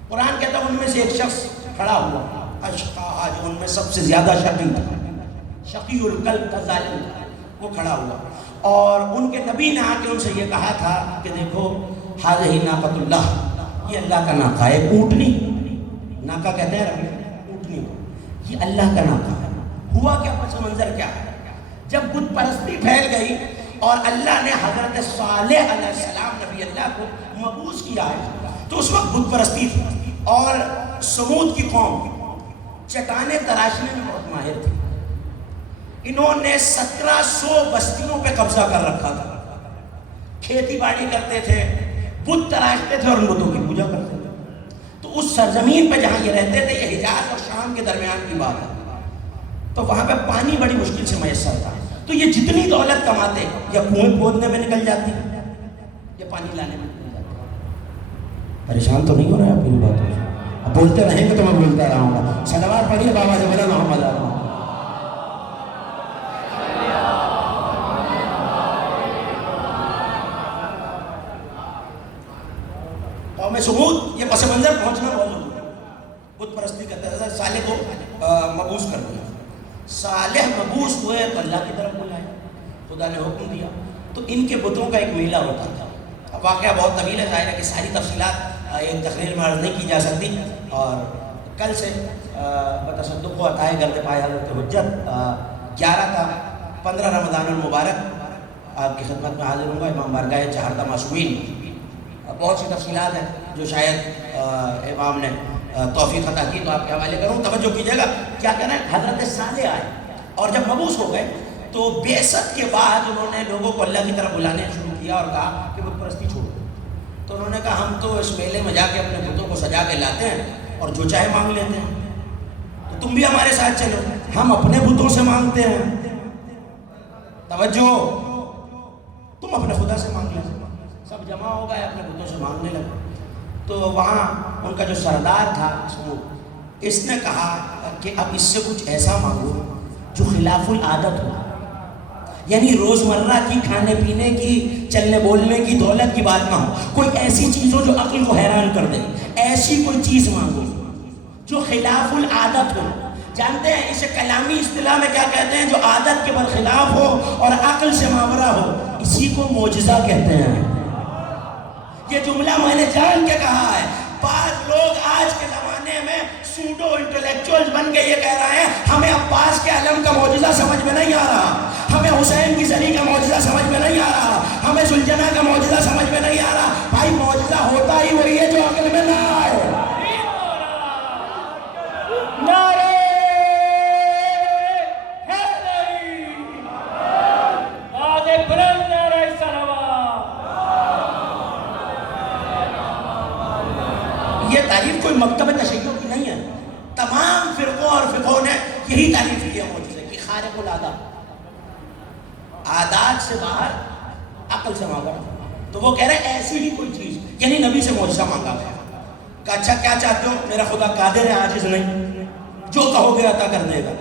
قرآن کہتا ہے ان میں سے ایک شخص کھڑا ہوا، اشقا، جو ان میں سب سے زیادہ شقی تھا، شقی القلب کا ظالم تھا، وہ کھڑا ہوا، اور ان کے نبی نے آ کے ان سے یہ کہا تھا کہ دیکھو ھذہ ناقۃ اللہ، یہ اللہ کا ناقہ ہے، اونٹنی، ناقہ کہتے ہیں ربی، اونٹنی، یہ اللہ کا ناقہ ہے۔ ہوا کیا، پس منظر کیا ہے؟ جب بت پرستی پھیل گئی اور اللہ نے حضرت صالح علیہ السلام نبی اللہ کو مبعوث کیا ہے، تو اس وقت بت پرستی تھی، اور سمود کی قوم چٹانیں تراشنے میں بہت ماہر تھی۔ انہوں نے 1700 بستیوں پہ قبضہ کر رکھا تھا، کھیتی باڑی کرتے تھے، بت تراشتے تھے اور ان بتوں کی پوجا کرتے تھے۔ تو اس سرزمین پہ جہاں یہ رہتے تھے، یہ حجاز اور شام کے درمیان کی بات ہے، تو وہاں پہ پانی بڑی مشکل سے میسر تھا، تو یہ جتنی دولت کماتے یا کنویں کھودنے میں نکل جاتی یا پانی لانے میں نکل جاتی۔ پریشان تو نہیں ہو رہے آپ ان باتوں سے؟ اب بولتے رہیں گے تو میں بولتا رہوں گا۔ صلوات پڑھیے بابا سے بلا محمد آلہ۔ قوم سمود یہ پس منظر پہنچنا بہت ضروری ہے۔ بت پرستی کرتے تھے، صالح کو مبعوث کر دیا، صالح مبعوث ہوئے تو اللہ کی طرف بلائے، خدا نے حکم دیا، تو ان کے بتوں کا ایک میلہ ہوتا تھا۔ اب واقعہ بہت طویل ہے، ظاہر ہے کہ ساری تفصیلات ایک تقریر میں عرض نہیں کی جا سکتی، اور کل سے بتصدق و عطائے گرد پائے حضرت حجت 11 تا 15 رمضان المبارک آپ کی خدمت میں حاضر ہوں گا، امام بارگاہ چہاردہ معصومین۔ بہت سی تفصیلات ہیں جو شاید امام نے توفیق عطا کی تو آپ کے حوالے کروں، توجہ کیجیے گا۔ کیا کہنا ہے، حضرت صالح آئے اور جب مبعوث ہو گئے تو بعثت کے بعد انہوں نے لوگوں کو اللہ کی طرف بلانے شروع کیا اور کہا کہ بت پرستی چھوڑو۔ تو انہوں نے کہا ہم تو اس میلے میں جا کے اپنے بتوں کو سجا کے لاتے ہیں اور جو چاہے مانگ لیتے ہیں، تو تم بھی ہمارے ساتھ چلو، ہم اپنے بتوں سے مانگتے ہیں، توجہ، تم اپنے خدا سے مانگ لیں۔ سب جمع ہو گئے، اپنے بتوں سے مانگنے لگے۔ تو وہاں ان کا جو سردار تھا اس نے کہا کہ اب اس سے کچھ ایسا مانگو جو خلاف العادت ہو، یعنی روزمرہ کی کھانے پینے کی، چلنے بولنے کی، دولت کی بات نہ ہو، کوئی ایسی چیز ہو جو عقل کو حیران کر دے، ایسی کوئی چیز مانگو جو خلاف العادت ہو۔ جانتے ہیں اسے کلامی اصطلاح میں کیا کہتے ہیں؟ جو عادت کے برخلاف ہو اور عقل سے ماورا ہو، اسی کو معجزہ کہتے ہیں۔ یہ جملہ میں نے جان کے کہا ہے۔ بعض لوگ آج کے زمانے میں سوڈو انٹلیکچوئل بن کے یہ کہہ رہے ہیں ہمیں عباس کے علم کا معجزہ سمجھ میں نہیں آ رہا، ہمیں حسین کی زری کا معجزہ سمجھ میں نہیں آ رہا، ہمیں سلجنا کا معجزہ سمجھ میں نہیں آ رہا۔ بھائی معجزہ ہوتا ہی وہی ہے جو عقل میں نہ آئے۔ یہ تعریف کوئی مکتب تشیع کی نہیں ہے، تمام فرقوں اور فقہوں نے یہی تعریف کی ہے معجزے کی، خارق العادات، عادات سے باہر، عقل سے مانگا۔ تو وہ کہہ رہے ہیں ایسی ہی کوئی چیز، یعنی نبی سے معجزہ مانگا گیا کہ اچھا کیا چاہتے ہو؟ میرا خدا قادر ہے، عاجز نہیں، جو کہو گے عطا کر دے گا۔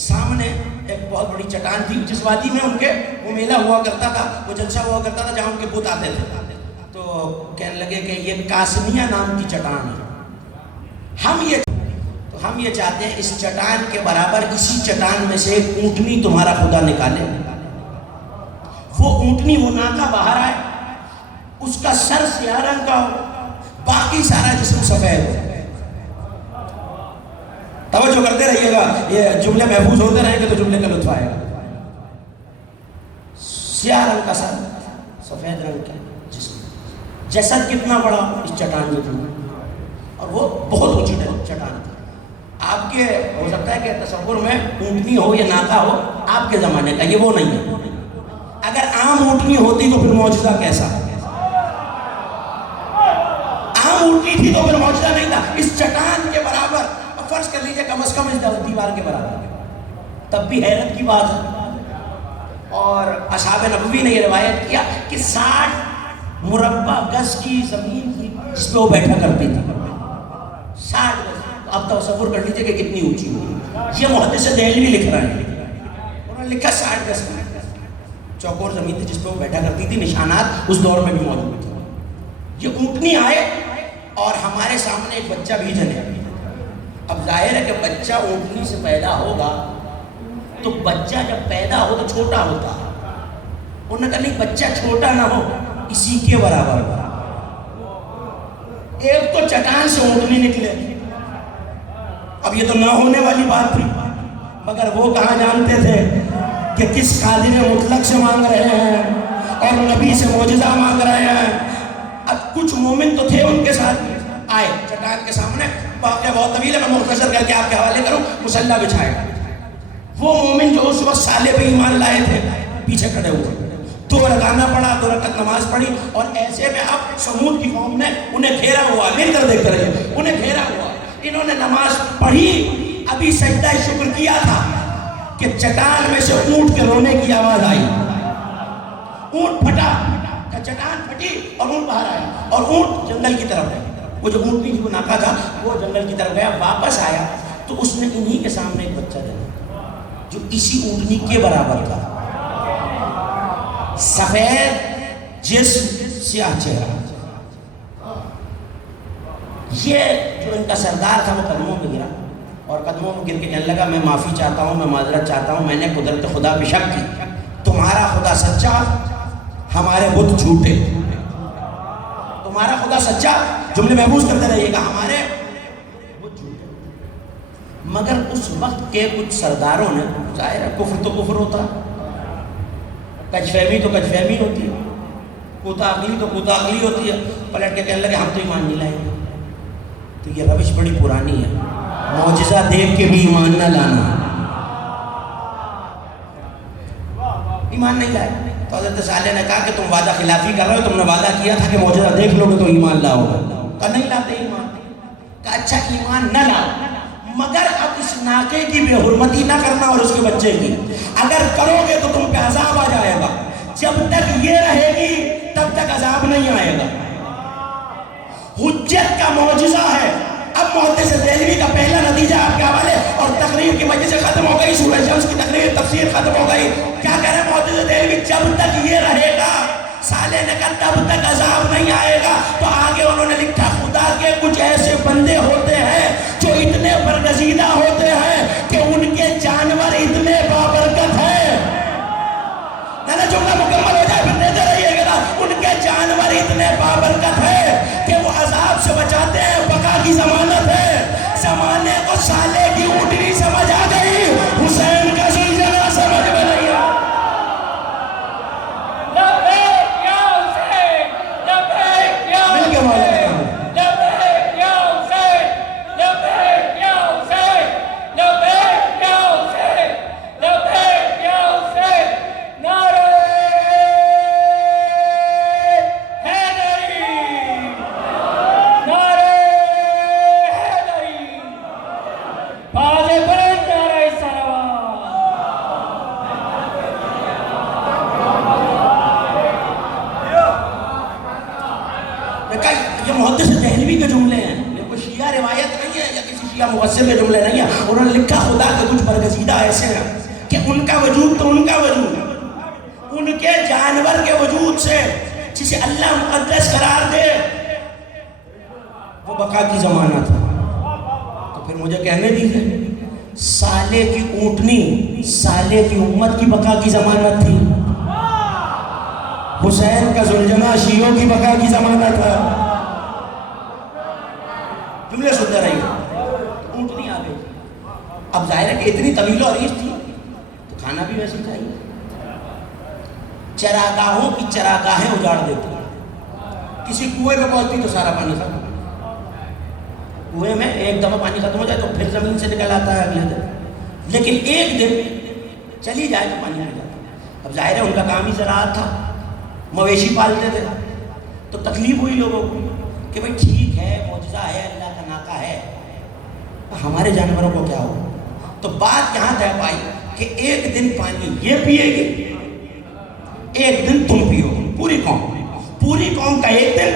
سامنے ایک بہت بڑی چٹان تھی، جس وادی میں ان کے وہ میلہ ہوا کرتا تھا، وہ جلسہ ہوا کرتا تھا جہاں ان کے بت آتے تھے، تو کہنے لگے کہ یہ قاسمیہ نام کی چٹان ہے، ہم یہ چاہتے ہیں اس چٹان کے برابر اسی چٹان میں سے ایک اونٹنی تمہارا خدا نکالے، وہ اونٹنی، وہ ناکا باہر آئے، اس کا سر سیاہ رنگ کا ہو، باقی سارا جسم سفید ہو۔ توجہ کرتے رہیے گا، یہ جملے محفوظ ہوتے رہیں گے تو جملے کا لطف آئے گا۔ سیاہ رنگ کا سر، سفید رنگ کا جسم، جسد کتنا بڑا اس چٹان جتنا، اور وہ بہت اونچی چٹان تھی۔ آپ کے ہو سکتا ہے کہ تصور میں اونٹنی ہو یا ناکا ہو آپ کے زمانے کا، یہ وہ نہیں ہے۔ اگر عام اونٹنی ہوتی تو پھر معجزہ کیسا؟ عام اونٹنی تھی تو پھر معجزہ نہیں تھا، اس چٹان کے برابر، فرض کر لیجئے کم از کم اس دیوار کے برابر، تب بھی حیرت کی بات ہے۔ اور اصحاب نبوی نے یہ روایت کیا کہ 60 مربع گز کی زمین تھی جس پہ وہ بیٹھا کرتی تھی، 60 گز۔ اب تصور کر لیجئے کہ کتنی اونچی ہوئی۔ یہ محدث دہلوی لکھ رہے ہیں، انہوں نے لکھا 60 گز کی چوکور زمین تھی جس پہ وہ بیٹھا کرتی تھی، نشانات اس دور میں بھی موجود تھے۔ یہ اونٹنی آئے اور ہمارے سامنے ایک بچہ بھی جنے۔ اب ظاہر ہے کہ بچہ اونٹنی سے پیدا ہوگا تو بچہ جب پیدا ہو تو چھوٹا ہوتا ہے، انہوں نے کہا نہیں بچہ چھوٹا نہ ہو، اسی کے برابر ہو۔ ایک تو چٹان سے اونٹنی نکلے، اب یہ تو نہ ہونے والی بات تھی، مگر وہ کہاں جانتے تھے کہ کس قادر مطلق سے مانگ رہے ہیں اور نبی سے معجزہ مانگ رہے ہیں۔ اب کچھ مومن تو تھے ان کے ساتھ، آئے چٹان کے سامنے، واقعہ بہت طویل ہے، میں مختصر کر کے آپ کے حوالے کروں، مصلی بچھائے۔ وہ مومن جو اس وقت صالح پہ ایمان لائے تھے پیچھے کھڑے ہوئے، تو لگانا پڑا، 2 رکعت نماز پڑھی، اور ایسے میں اب سمود کی قوم نے انہیں گھیرا ہوا، مل کر دیکھ رہے، انہیں گھیرا ہوا، انہوں نے نماز پڑھی، ابھی سجدہ شکر کیا تھا کہ چٹان میں سے اونٹ کے رونے کی آواز آئی. اونٹ پھٹا, چٹان پھٹی اور اونٹ باہر آیا, اور اونٹ جنگل کی طرف گیا. وہ جو اونٹ بھی ناکا تھا وہ جنگل کی طرف گیا, واپس آیا تو اس نے انہی کے سامنے ایک بچہ دیکھا جو اسی اونٹنی کے برابر تھا, سفید جسم, سیاہ چہرہ. یہ جو ان کا سردار تھا وہ قدموں میں گرا, اور قدموں میں گر کے کہنے لگا, میں معافی چاہتا ہوں, میں معذرت چاہتا ہوں, میں نے قدرت خدا پہ شک کی. تمہارا خدا سچا, ہمارے بت جھوٹے. تمہارا خدا سچا, جملے محفوظ کرتے رہیے گا, ہمارے بت جھوٹے. مگر اس وقت کے کچھ سرداروں نے, ظاہر ہے کفر تو کفر ہوتا, کج فہمی تو کج فہمی ہوتی ہے, کوتا عقلی تو کوتا عقلی ہوتی ہے, پلٹ کے کہنے لگے ہم تو ایمان نہیں لائیں گے. تو یہ روش بڑی پرانی ہے, معجزہ دیکھ کے بھی ایمان نہ لانا. ایمان نہیں لائے تو حضرت صالح نے کہا کہ تم وعدہ خلافی کر رہے ہو, تم نے وعدہ کیا تھا کہ معجزہ دیکھ لو گے تو ایمان لاؤ گے. کہا نہیں لاتے ایمان. کہا اچھا ایمان نہ لاؤ, مگر اب اس ناکے کی بے حرمتی نہ کرنا اور اس کے بچے کی. اگر کرو گے تو تم پہ عذاب آ جائے گا, جب تک یہ رہے گی تب تک عذاب نہیں آئے گا. حجت کا معجزہ ہے. اب محدث دہلوی کا پہلا نتیجہ آپ کے حوالے, اور تقریر کی وجہ سے ختم ہو گئی, سورہ شمس کی تقریر تفسیر ختم ہو گئی. کیا کہہ رہے محدث دہلوی, جب تک یہ رہے گا, صالح نے کہا تب تک عذاب نہیں آئے گا. تو آگے انہوں نے لکھا, خدا کے کچھ ایسے بندے ہوتے ہیں جو اتنے برگزیدہ ہوتے ہیں کہ ان کے جانور اتنے بابرکت ہیں. نہ جملہ مکمل ہو جائے پھر دیتے رہیے گا. ان کے جانور اتنے بابرکت ہیں کہ وہ عذاب سے بچاتے ہیں, بقا کی ضمانت ہے. زمانے کو صالح کی اونٹنی سمجھ آ گئی, حسین کا زلزلہ سمجھ میں نہیں آیا. لبیک یا حسین, لبیک یا حسین, لبیک یا حسین, لبیک یا حسین, لبیک یا حسین, لبیک یا حسین. نعرہ حیدری, نعرہ حیدری, باز بلند نعرہ سلوات. یہ محدث دہلوی کے جملے ہیں, یہ کوئی شیعہ روایت نہیں ہے یا کسی شیعہ مفسر کے جملے نہیں ہیں. انہوں نے لکھا خدا کے کچھ برگزیدہ ایسے ہیں کہ ان کا وجود تو ان کا وجود, ان کے جانور کے وجود سے جسے اللہ مقدس قرار دے وہ بقا کی ضمانت ہے. تو پھر مجھے کہنے دیجیے, صالح کی اونٹنی صالح کی امت کی بقا کی ضمانت تھی, حسین کا زلجمہ شیعوں کی بقا کی ضمانت ہے. جملے سنتے رہیے. اونٹنی آ گئی. اب ظاہر ہے کہ اتنی طویل و عریض تھی تو کھانا بھی ویسے چاہیے. چراگاہوں کی چراگاہیں اجاڑ دیتی, کسی کنویں پہ پہنچتی تو سارا پانی ختم. کنویں میں ایک دفعہ پانی ختم ہو جائے تو پھر زمین سے نکل آتا ہے اگلے دن, لیکن ایک دن چلی جائے تو پانی مل جاتا. اب ظاہر ہے ان کا کام ہی زراعت تھا, مویشی پالتے تھے, تو تکلیف ہوئی لوگوں کو کہ بھئی ٹھیک ہے معجزہ ہے, اللہ کا ناکا ہے, ہمارے جانوروں کو کیا ہو. تو بات یہاں طے پائی کہ ایک دن پانی یہ پیے گی, ایک دن تم پیو, پوری قوم کا ایک دن.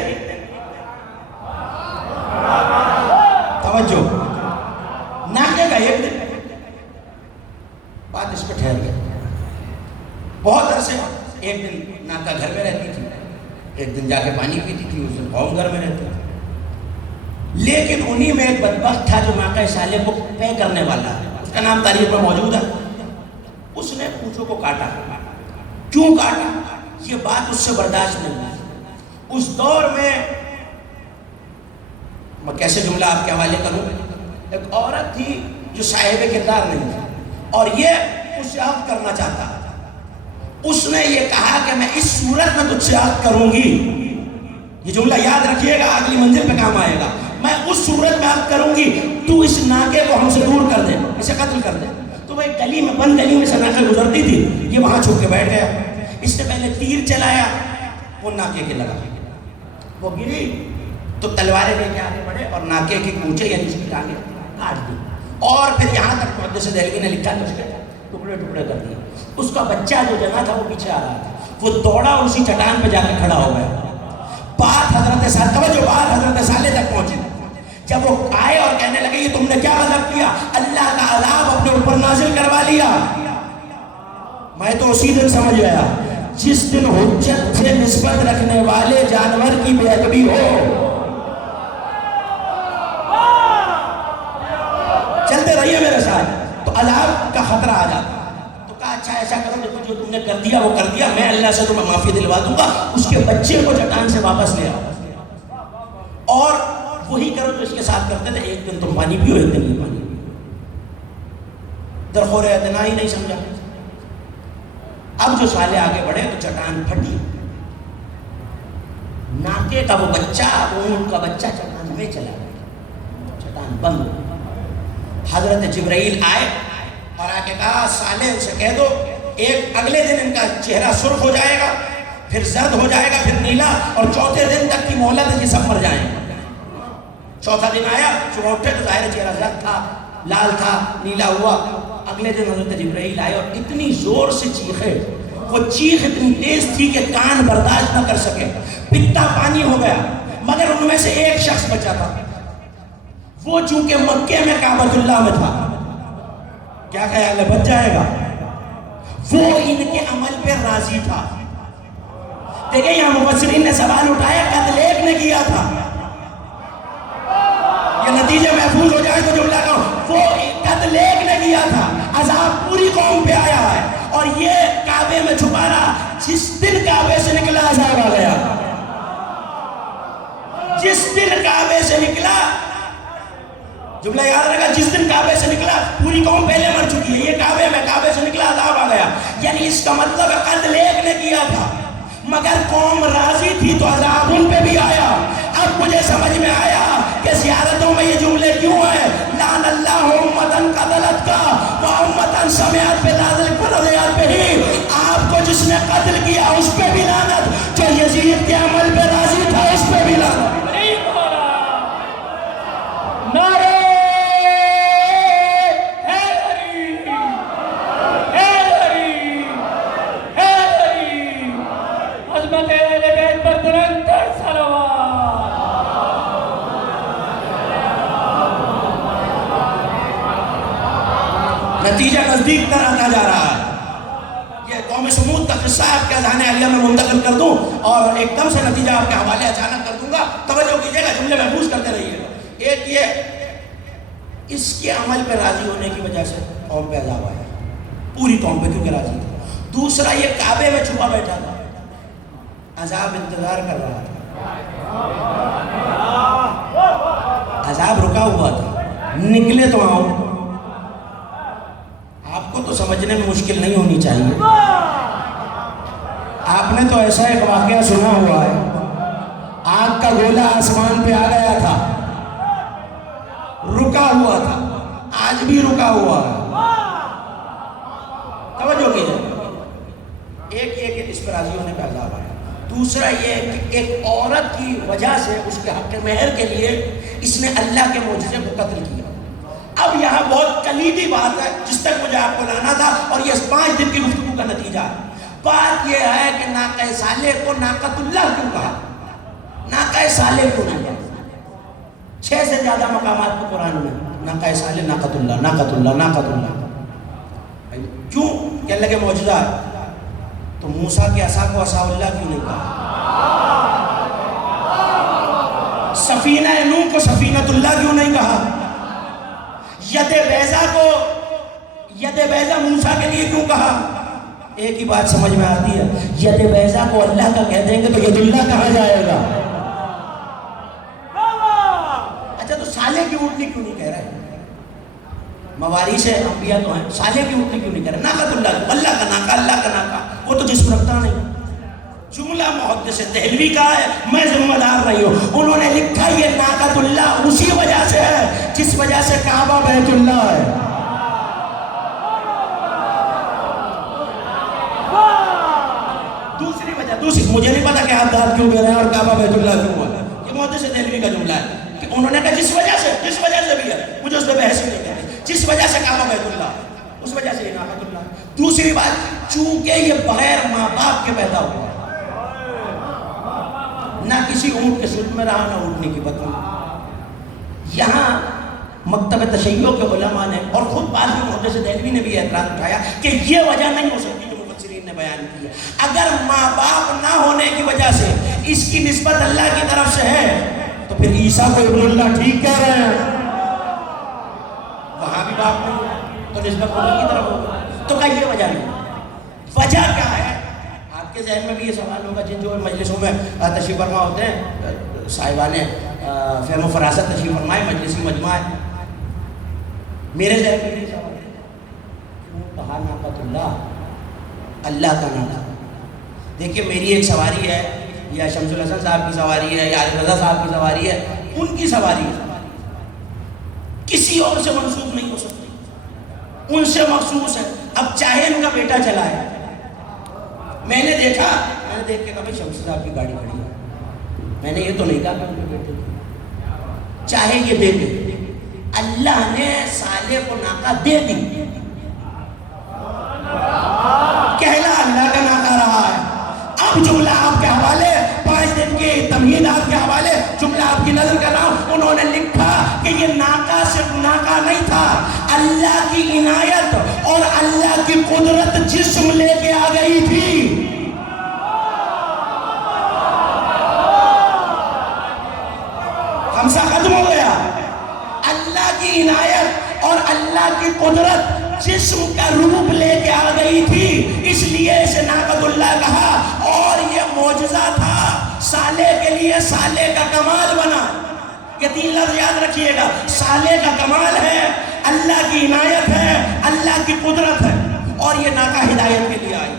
توجہ, ناکے کا ایک دن. بات اس پہ ٹھہر گئی. بہت عرصے ایک دن ناکا گھر میں رہتی تھی, ایک دن جا کے پانی پیتی تھی, اس دن قوم گھر میں رہتی تھی. لیکن انہی میں ایک بدبخت تھا جو ناکہ صالح کو طے کرنے والا ہے, اس کا نام تاریخ میں موجود ہے. اس نے پونچھوں کو کاٹا. کیوں کاٹا, یہ بات اس سے برداشت نہیں ہوئی. اس دور میں کیسے جملہ آپ کے حوالے کروں, ایک عورت تھی جو صاحب کردار نہیں تھی, اور یہ اس سے عقد کرنا چاہتا. اس نے یہ کہا کہ میں اس صورت میں تجھ سے عقد کروں گی. یہ جملہ یاد رکھیے گا, اگلی منزل پہ کام آئے گا. میں اس صورت میں عقد کروں گی, تو اس ناکے کو ہم سے دور کر دے, اسے قتل کر دے. تو وہ ایک گلی میں, بند گلی میں سے ناکے گزرتی تھی, یہ وہاں چھپ کے بیٹھ گیا. اس نے پہلے تیر چلایا, وہ ناکے کے لگا, وہ گری تو تلواریں لے کے آگے بڑھے اور ناکے کی کونچے یعنی اس کی ٹانگیں کاٹ دی. اور پھر یہاں تک محدث دہلوی نے لکھا کہ ٹکڑے ٹکڑے کر دیے. اس کا بچہ جو جگہ تھا وہ پیچھے آ رہا تھا, وہ دوڑا اور اسی چٹان پہ جا کے کھڑا ہو گیا. بات حضرت صالح تک پہنچی. جب وہ آئے اور کہنے لگے یہ تم نے کیا غلط کیا, اللہ کا عذاب اپنے اوپر نازل کروا لیا. میں تو اسی دن سمجھ گیا جس دن حجت سے نسبت رکھنے والے جانور کی بے ادبی ہو, چلتے رہیے میرے ساتھ, تو عذاب کا خطرہ آ جاتا. تو کہا اچھا ایسا کرو جو تم نے کر دیا وہ کر دیا, میں اللہ سے تمہیں معافی دلوا دوں گا, اس کے بچے کو چٹان سے واپس لے آؤ اور وہی کرو جو اس کے ساتھ کرتے تھے. ایک دن تم پانی پیو, ایک دن نہیں پانی. درخور اتنا ہی نہیں سمجھا. اب جو صالح آگے بڑھے تو چٹان پھٹی, ناکے کا وہ بچہ, اونٹ کا بچہ چٹان میں چلا گیا, چٹان بند. حضرت جبرائیل آئے اور آ کے کہا صالح سے کہہ دو ایک اگلے دن ان کا چہرہ سرخ ہو جائے گا, پھر زرد ہو جائے گا, پھر نیلا, اور چوتھے دن تک کی مہلت ہے کہ سب مر جائیں. چوتھا دن آیا, صبح اٹھے تو ظاہر چہرہ زرد تھا, لال تھا, نیلا ہوا. اگلے دن حضرت جبرائیل آئے اور اتنی زور سے چیخے, وہ چیخ اتنی تیز تھی کہ کان برداشت نہ کر سکے, پتا پانی ہو گیا. مگر ان میں سے ایک شخص بچا تھا, وہ چونکہ مکے میں کعبۃ اللہ میں تھا. کیا خیال ہے, بچ جائے گا؟ وہ ان کے عمل پہ راضی تھا. دیکھیں یہاں مفسرین نے سوال اٹھایا, قتل ایک نے کیا تھا, یہ نتیجہ محفوظ ہو جائے تو جملہ کہو, وہ قتل ایک نے کیا تھا, عذاب پوری قوم پہ آیا ہے, اور یہ کعبے میں چھپا رہا. جس دن کعبے سے نکلا عذاب آ گیا, جس دن کعبے سے نکلا, جملہ یاد رکھا, جس دن کعبے سے نکلا پوری قوم پہلے مر چکی ہے, یہ کعبے سے نکلا عذاب آ گیا. یعنی اس کا مطلب ہے قتل ایک نے کیا تھا, مگر قوم راضی تھی تو عذاب ان پہ بھی آیا. اب مجھے سمجھ میں آیا کہ زیارتوں میں یہ جملے کیوں ہیں, لعن اللہ امتن قتلت کا و امتن سمعت بذلک فرضیات پہ ہی. آپ کو جس نے قتل کیا اس پہ بھی لعنت, جو یزید کے عمل پہ راضی تھا اس پہ بھی لعنت. نعرہ نتیجہ نزدیک تر آتا جا رہا ہے. یہ قوم سمود کا قصہ آپ کے اذہان عالیہ میں منتقل کر دوں اور ایک دم سے نتیجہ آپ کے حوالے اچانک کر دوں گا, توجہ کیجئے گا, جملے محفوظ کرتے رہیے گا. ایک یہ اس کے عمل پہ راضی ہونے کی وجہ سے قوم پہ عذاب آیا, پوری قوم پہ کیونکہ راضی تھا. دوسرا یہ کعبے میں چھپا بیٹھا تھا, عذاب انتظار کر رہا تھا, عذاب رکا ہوا تھا, نکلے تو آؤ. آپ کو تو سمجھنے میں مشکل نہیں ہونی چاہیے. آپ نے تو ایسا ایک واقعہ سنا ہوا ہے, آگ کا گولا آسمان پہ آ گیا تھا, رکا ہوا تھا, آج بھی رکا ہوا ہے. توجہ کیجئے, ایک اس پر راضی ہونے کا عذاب آیا. دوسرا یہ کہ ایک عورت کی وجہ سے اس کے حق مہر کے لیے اس نے اللہ کے معجزے کو قتل کیا. اب یہاں بہت کلیدی بات ہے جس تک مجھے آپ کو لانا تھا, اور یہ 5 دن کی گفتگو کا نتیجہ ہے. بات یہ ہے کہ ناقہ صالح کو ناقۃ اللہ کیوں کہا, ناقہ صالح کیوں نہیں کہا. 6 سے زیادہ مقامات کو قرآن میں ناقہ صالح, ناقۃ اللہ, ناقۃ اللہ, ناقۃ اللہ. کیوں کہ اللہ کے معجزہ ہے. تو موسیٰ کے عصا کو عصا اللہ کیوں نہیں کہا, سفینہ نوح کو سفینۃ اللہ کیوں نہیں کہا, ید بیضا کو ید بیضا موسیٰ کے لیے کیوں کہا. ایک ہی بات سمجھ میں آتی ہے, ید بیضا کو اللہ کا کہہ دیں گے تو ید اللہ کہا جائے گا. اچھا تو صالح کی اونٹنی کیوں نہیں کہہ رہے, موارث انبیاء تو ہیں, صالح کی اونٹنی کیوں نہیں کہہ رہے. ناقۃ اللہ, اللہ کا ناقہ, اللہ کا ناقہ, وہ تو جسم رکھتا نہیں. جملہ محدث دہلوی کا ہے, میں ذمہ دار نہیں ہوں. انہوں نے لکھا یہ ناقۃ اللہ اسی وجہ سے ہے جس وجہ سے کعبہ بیت اللہ ہے. دوسری وجہ, مجھے نہیں پتا کہ آپ داد کیوں کہہ رہے ہیں اور کعبہ بیت اللہ کیوں ہوا. یہ محدث دہلوی کا جملہ ہے کہ انہوں نے کہا جس وجہ سے بھی ہے, مجھے اس پہ بحث نہیں کرنی, جس وجہ سے کعبہ بیت اللہ, اس وجہ سے یہ ناقۃ اللہ. دوسری بات، چونکہ یہ بغیر ماں باپ کے پیدا ہوا، نہ کسی اونٹ کے سلط میں رہا، نہ اونٹنے کی بطن میں. یہاں مکتب تشیع کے علماء نے اور خود بعض میں محدث دہلوی نے بھی اعتراض اٹھایا کہ یہ وجہ نہیں ہو سکتی جو مفسرین نے بیان کی ہے. اگر ماں باپ نہ ہونے کی وجہ سے اس کی نسبت اللہ کی طرف سے ہے تو پھر عیسیٰ کو ابن اللہ ٹھیک کہہ رہے ہیں. وہاں بھی باپ نہیں تو نسبت اللہ کی طرف ہوگا. تو کیا یہ وجہ نہیں؟ وجہ کیا ہے؟ آپ کے ذہن میں بھی یہ سوال ہوگا جن جو مجلسوں میں تشریف فرما ہوتے ہیں، صاحبان فہم و فراست تشریف فرمائے، مجلسی مجمع ہے. میرے ذہن میں یہ سوال ہے، کیوں کہا ناقۃ اللہ، اللہ کا ناقہ؟ دیکھیے میری ایک سواری ہے، یا شمس الحسن صاحب کی سواری ہے، یا علی رضا صاحب کی سواری ہے، ان کی سواری ہے، کسی اور سے منسوخ نہیں ہو سکتی، ان سے مخصوص ہے. اب چاہے ان کا بیٹا چلائے، میں نے دیکھ کے کہا بھائی شمس صاحب کی گاڑی کھڑی ہے، میں نے یہ تو نہیں کہا کہ ان کے بیٹے کی، چاہے یہ دے دے. اللہ نے صالح کو ناقہ دے دی، کہلا اللہ کا ناقہ رہا ہے. اب جملہ آپ کے حوالے 5 دن کی تمہید آپ کے حوالے جملہ آپ کی نظر کر رہا ہوں. انہوں نے لکھا کہ یہ ناقہ صرف ناقہ نہیں تھا، اللہ کی عنایت اور اللہ کی قدرت جسم لے کے آ گئی تھی. ہمسا ختم ہو گیا. اللہ کی عنایت اور اللہ کی قدرت جسم کا روپ لے کے آ گئی تھی، اس لیے اسے ناقۃ اللہ کہا. اور یہ معجزہ تھا صالح کے لیے، صالح کا کمال بنا. یہ 3 لفظ یاد رکھیے گا، صالح کا کمال ہے، اللہ کی عنایت ہے، اللہ کی قدرت ہے، اور یہ ناقہ ہدایت کے لیے آئی.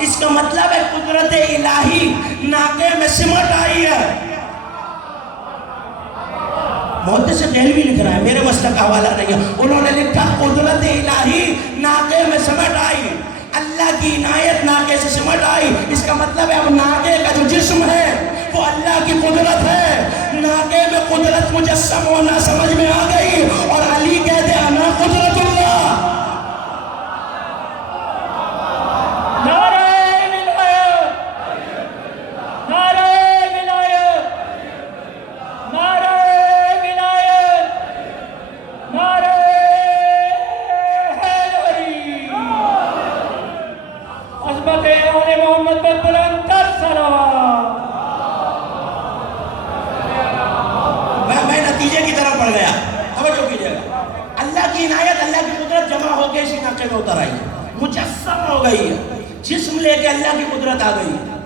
اس کا مطلب ہے قدرت الہی ناقے میں سمٹ آئی ہے. محدث دہلوی لکھ رہا ہے، میرے مسلک کا حوالہ نہیں ہے. انہوں نے لکھا قدرت الہی ناقے میں سمٹ آئی، اللہ کی عنایت ناقے سے سمٹ آئی. اس کا مطلب ہے اب ناقے کا جو جسم ہے وہ اللہ کی قدرت ہے. ناقے میں قدرت مجسم ہونا سمجھ میں آ گئی، اور علی کہتے ہیں انا قدرت اللہ. اتر آئی ہے، مجسم ہو گئی ہے، جسم لے کے اللہ کی قدرت آ گئی ہے.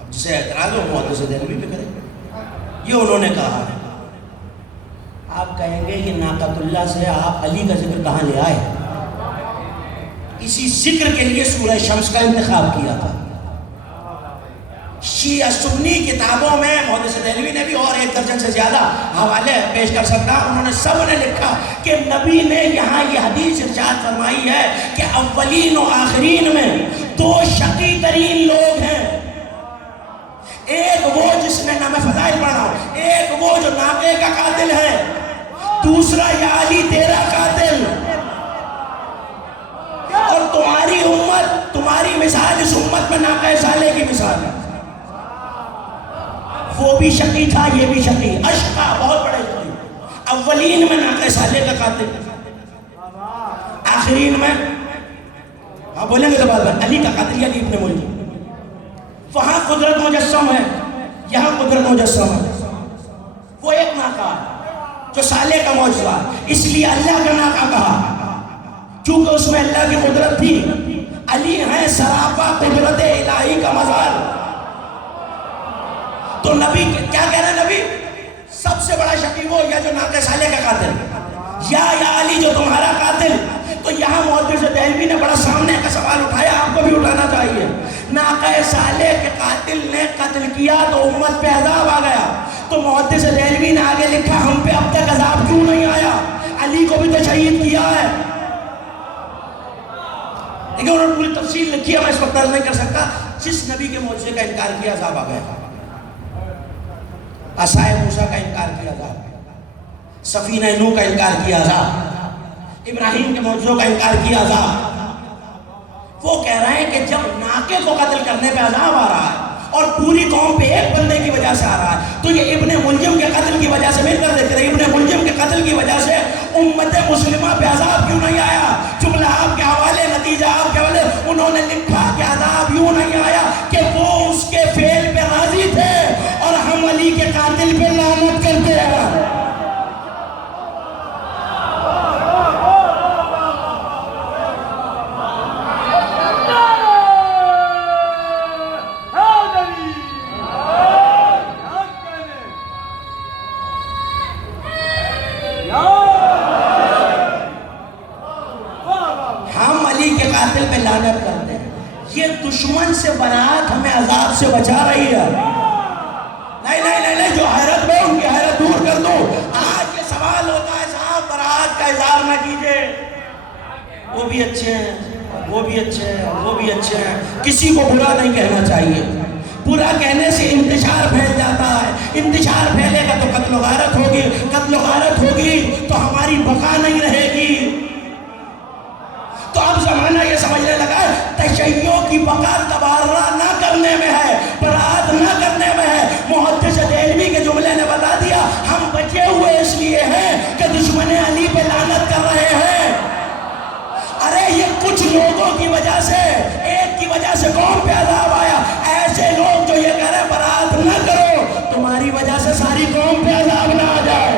اب جسے اعتراض ہو محدث دہلوی پہ کرے، یہ انہوں نے کہا ہے. آپ کہیں گے یہ ناقۃ اللہ سے آپ علی کا ذکر کہاں لے آئے؟ اسی ذکر کے لیے سورہ شمس کا انتخاب کیا تھا. شیعہ سنی کتابوں میں محدث دہلوی نے بھی اور 1 درجن سے زیادہ حوالے پیش کر سکتا. انہوں نے سب نے لکھا کہ نبی نے یہاں یہ حدیث ارشاد فرمائی ہے کہ اولین و آخرین میں 2 شقی ترین لوگ ہیں. ایک وہ جس نے نام فضائل پڑھا ہو، ایک وہ جو ناقے کا قاتل ہے، دوسرا یا علی تیرا قاتل. اور تمہاری امت، تمہاری مثال اس امت میں ناقہ صالح کی مثال ہے. وہ بھی شقی تھا، یہ بھی شقی، اشقا، بہت بڑے شقی. اولین میں ناقہ صالح کا قاتل، آخرین میں آپ بولیں گے تو بات علی کا قاتل یا علی ابن ملجم. وہاں قدرت مجسم ہے، یہاں قدرت مجسم ہے. وہ ایک ناقہ جو صالح کا معجزہ، اس لیے اللہ کا ناقہ کہا چونکہ اس میں اللہ کی قدرت تھی. علی ہے سراپا قدرت الہی کا مظہر. تو نبی کیا کہہ رہا ہے؟ نبی سب سے بڑا شقی وہ یا جو ناقہ صالح کا قاتل، یا علی جو تمہارا قاتل. تو یہاں محدث دہلوی نے بڑا سامنے کا سوال اٹھایا، آپ کو بھی اٹھانا چاہیے. ناقہ صالح کے قاتل نے قتل کیا تو امت پہ عذاب آ گیا. تو محدث دہلوی نے آگے لکھا ہم پہ اب تک عذاب کیوں نہیں آیا؟ علی کو بھی تو شہید کیا ہے. لیکن انہوں نے پوری تفصیل لکھی ہے، میں اس وقت عرض نہیں کر سکتا. جس نبی کے معجزے کا انکار کیا عذاب آ گیا. عصائے موسیٰ کا انکار کیا عذاب، سفینہ نوح کا انکار کیا عذاب. ابراہیم کے معجزوں کا انکار کیا عذاب. وہ کہہ رہے ہیں کہ جب ناقے کو قتل کرنے پہ عذاب آ رہا ہے اور پوری قوم پہ ایک بندے کی وجہ سے آ رہا ہے, تو یہ ابن ملجم کے قتل کی وجہ سے مل کر دیکھ رہے, ابن ملجم کے قتل کی وجہ سے امت مسلمہ پہ عذاب کیوں نہیں آیا؟ جملہ آپ کے حوالے, نتیجہ آپ کے حوالے. انہوں نے لکھا کہ عذاب یوں نہیں آیا کہ وہ اس کے فعل پہ راضی تھے اور ہم علی کے قاتل پہ لعنت کرتے ہیں. دشمن سے برات ہمیں عذاب سے بچا رہی ہے. نہیں جو حیرت میں ان کی حیرت دور کر دو. آج یہ سوال ہوتا ہے صاحب برات کا اظہار نہ کیجئے, وہ بھی اچھے ہیں, وہ بھی اچھے ہیں, وہ بھی اچھے ہیں. کسی کو برا نہیں کہنا چاہیے. برا کہنے سے انتشار پھیل جاتا ہے, انتشار پھیلے گا تو قتل و غارت ہوگی, قتل و غارت ہوگی تو ہماری بقا نہیں رہے گی. تو اب زمانہ یہ سمجھنے لگا ہے تشیع کی بقا تبارہ نہ کرنے میں ہے, برات نہ کرنے میں ہے. محدث دہلوی کے جملے نے بتا دیا ہم بچے ہوئے اس لیے ہیں کہ دشمن علی پہ لعنت کر رہے ہیں. ارے یہ کچھ لوگوں کی وجہ سے, ایک کی وجہ سے قوم پہ عذاب آیا. ایسے لوگ جو یہ کہہ رہے ہیں برات نہ کرو, تمہاری وجہ سے ساری قوم پہ عذاب نہ آ جائے.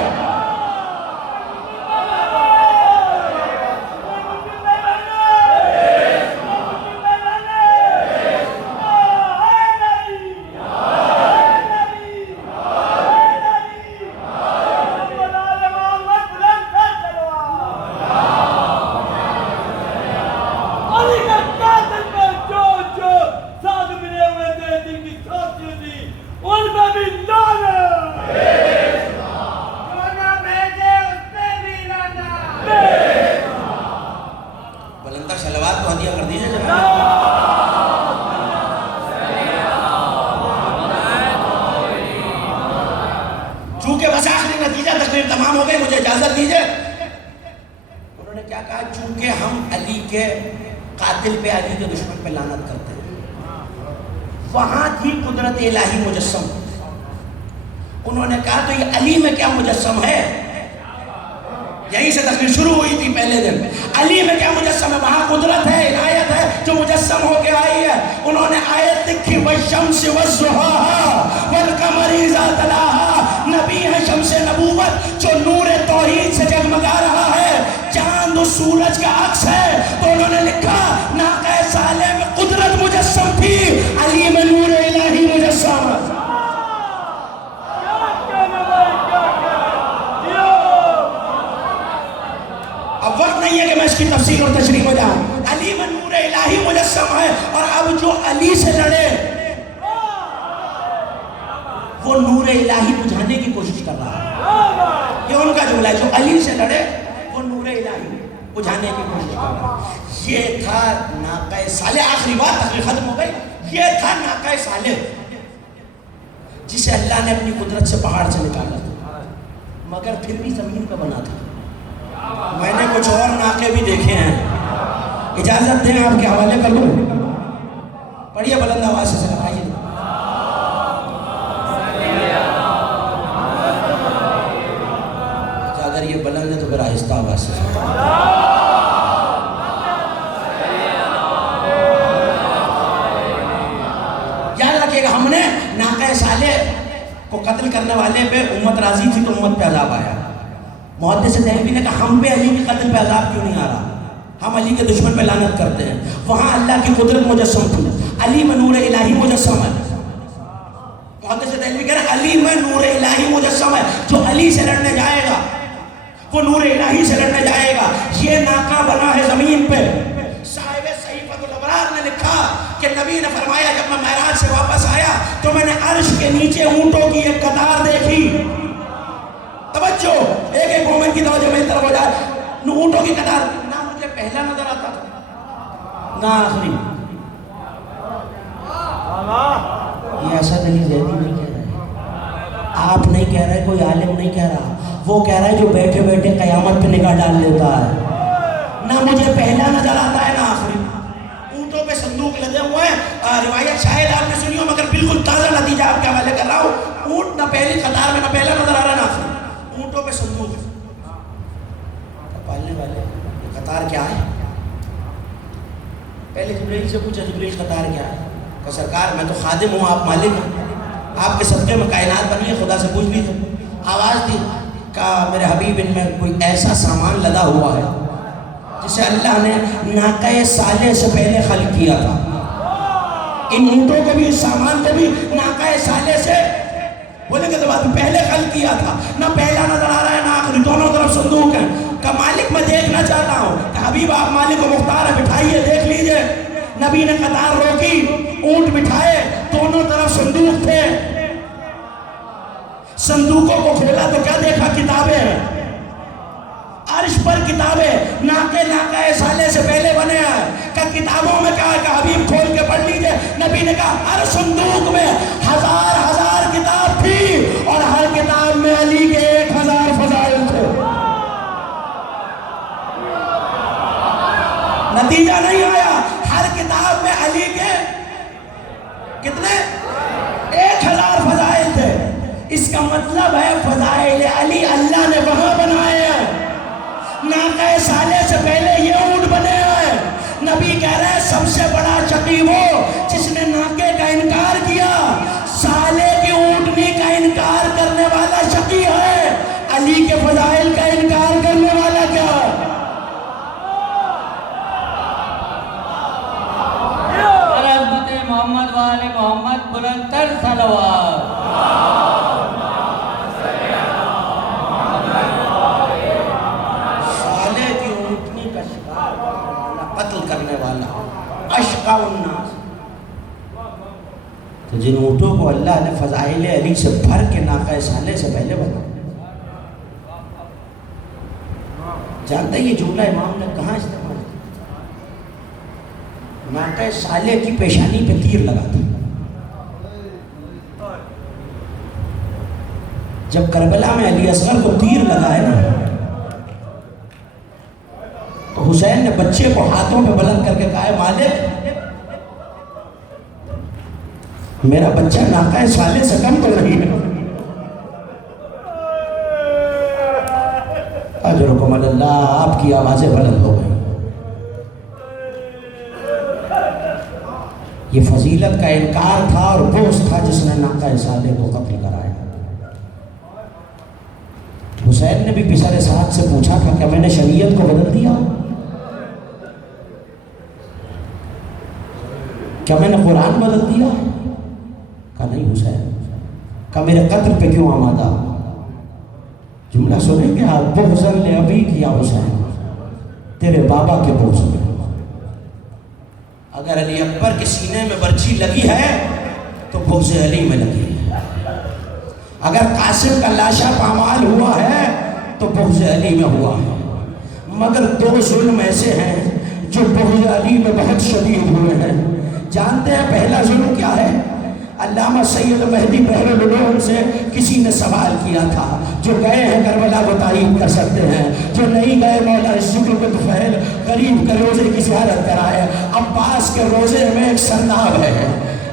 تمام ہو گئی, مجھے اجازت دیجئے. انہوں نے کیا کہا؟ چونکہ ہم علی کے قاتل پہ, علی کے دشمن پہ لعنت کرتے ہیں. وہاں تھی قدرت الہی مجسم. انہوں نے کہا تو یہ علی میں کیا مجسم ہے؟ یہیں سے تقریر شروع ہوئی تھی پہلے دن. علی میں کیا مجسم ہے؟ وہاں قدرت ہے, عنایت ہے جو مجسم ہو کے آئی ہے. انہوں نے آیت لکھی والشمس والضحاها والقمر اذا تلاها. نبی ہے شمس نبوت جو نور توحید سے جگمگا رہا ہے, چاند و سورج کا عکس ہے. تو انہوں نے لکھا ناقہ صالح میں قدرت مجسم تھی, علی میں نور الہی مجسم ہے. اب وقت نہیں ہے کہ میں اس کی تفصیل اور تشریح میں جاؤں. علی میں نور الہی مجسم ہے, اور اب جو علی سے لڑے وہ نور الہی بجھانے کی کوشش کر رہا ہے. یہ ان کا جملہ ہے, جو علی سے لڑے وہ نور الہی بجھانے کی کوشش کر رہا ہے. یہ تھا ناقہ صالح. آخری بات, تقریر ختم ہو گئی. یہ تھا ناقہ صالح جسے اللہ نے اپنی قدرت سے پہاڑ سے نکالا تھا, مگر پھر بھی زمین پہ بنا تھا. میں نے کچھ اور ناقے بھی دیکھے ہیں, اجازت دیں آپ کے حوالے کر لوں. پڑھیے بلند آواز سے لگائیے. اگر یہ بلند ہے تو پھر آہستہ آواز سے. یاد رکھیے گا, ہم نے ناقہ صالح کو قتل کرنے والے پہ امت راضی تھی تو امت پہ عذاب آیا. محدث دہلوی نے کہا ہم پہ علی کے قتل پہ عذاب کیوں نہیں آ رہا, ہم علی کے دشمن پہ لعنت کرتے ہیں. وہاں اللہ کی قدرت مجسم تھی, علی میں نور الہی مجسم ہے. محدث دہلوی کہہ رہے علی میں نور الہی مجسم ہے. جو علی سے لڑنے جائے گا وہ نور الہی سے لڑنے جائے گا. یہ ناکہ بنا ہے زمین پہ. صاحب صحیفۃ الابرار نے لکھا کہ نبی نے فرمایا جب میں معراج سے واپس آیا تو میں نے عرش کے نیچے اونٹوں کی ایک قطار دیکھی. توجہ, ایک ایک مومن کی توجہ میری طرف ہو جائے. اونٹوں کی قطار نہ مجھے پہلا نظر آتا تھا نہ آخری. یہ اسد علی زیدی نہیں کہہ رہے, آپ نہیں کہہ رہے, کوئی عالم نہیں کہہ رہا. وہ کہہ رہا ہے جو بیٹھے بیٹھے قیامت پہ نگاہ ڈال لیتا ہے. نہ مجھے پہلا نظر آتا ہے نہ آخری. اونٹوں پہ صندوق لگے ہوئے ہیں. روایت شاید آپ نے سنی ہو مگر بالکل تازہ نتیجہ آپ کے حوالے کر رہا ہوں. اونٹ نہ پہلی قطار میں نہ پہلا نظر آ رہا ہے نہ آخری. اونٹوں پہ صندوق ہے. پالنے والے یہ قطار کیا ہے؟ پہلے جبرائیل سے پوچھا جبرائیل قطار کیا ہے؟ کہ سرکار میں تو خادم ہوں آپ مالک ہیں. آپ کے صدقے میں کائنات بنی ہے خدا سے پوچھ لیجیے. آواز دی کہ میرے حبیب ان میں کوئی ایسا سامان لدا ہوا ہے جسے اللہ نے ناقہ صالح سے پہلے خلق کیا تھا. ان اونٹوں کو بھی اس سامان کو بھی ناقہ صالح سے بولیں گے تو بات پہلے خلق کیا تھا. نہ پہلا نظر آ رہا ہے نہ آخری. دونوں طرف صندوق ہیں. کہ مالک میں دیکھنا چاہتا ہوں کہ حبیب آپ مالک و مختار ہے بٹھائیے دیکھ لیجئے. نبی نے قطار روکی, اونٹ بٹھائے, دونوں طرف صندوق تھے. صندوقوں کو کھولا تو کیا دیکھا؟ کتابیں ہیں. عرش پر کتابیں ناقہ صالح سے پہلے بنے ہیں. کہ کتابوں میں کہا کہ حبیب کھول کے پڑھ لیجئے. نبی نے کہا ہر صندوق میں ہزار ہزار کتاب تھی اور ہر کتاب میں علی کے 1000 فضائل تھے. نتیجہ نہیں آیا. ہر کتاب میں علی کے کتنے؟ 1000 فضائل تھے. اس کا مطلب ہے فضائل علی اللہ نے وہاں بنائے ہیں. ناقہ صالح سے پہلے یہ اونٹ بنے ہیں. نبی کہہ رہے ہیں سب سے بڑا شقی وہ جس نے ناقے کا انکار کیا. صالح کی اونٹنی کا انکار کرنے والا شقی ہے. علی کے فضائل کا انکار کرنے والا کیا؟ محمد والے محمد بلند تر صلوات. صالح کی اونٹنی کا شکار کرنے والا, قتل کرنے والا, اشقا الناس. تو جن اونٹوں کو اللہ نے فضائل علی سے بھر کے ناقہ صالح سے پہلے بنا. جانتے یہ جملہ امام نے کہاں استعمال کیا؟ ناقہ صالح کی پیشانی پہ تیر لگا تھا. جب کربلا میں علی اصغر کو تیر لگا ہے نا تو حسین نے بچے کو ہاتھوں پہ بلند کر کے کہا ہے مالک میرا بچہ ناقہ صالح سے کم تو نہیں ہے. اجرکم اللہ. آپ کی آوازیں بلند ہو گئی. یہ فضیلت کا انکار تھا اور بغض تھا جس نے ناقہ صالح کو قتل کرایا. حسین نے بھی پسر سعد سے پوچھا تھا کہ میں نے شریعت کو بدل دیا؟ کیا میں نے قرآن بدل دیا؟ کہا نہیں حسین. کہا میرے قتل پہ کیوں آمادہ؟ جملہ سنیں گے آپ. بغضاً لأبیک یا حسین, تیرے بابا کے بغض میں. اگر علی اکبر کے سینے میں برچی لگی ہے تو بغض علی میں لگی ہے. اگر قاسم کا لاشا پامال ہوا ہے تو بغض علی میں ہوا ہے. مگر دو ظلم ایسے ہیں جو بغض علی میں بہت شدید ہوئے ہیں. جانتے ہیں پہلا ظلم کیا ہے؟ علامہ سید مہدی بحر العلوم سے کسی نے سوال کیا تھا, جو گئے ہیں کربلا کو تعریف کر سکتے ہیں, جو نہیں گئے مولا ذکر کے طفیل غریب کے روزے کی زیارت کرائے. عباس کے روزے میں ایک سرداب ہے.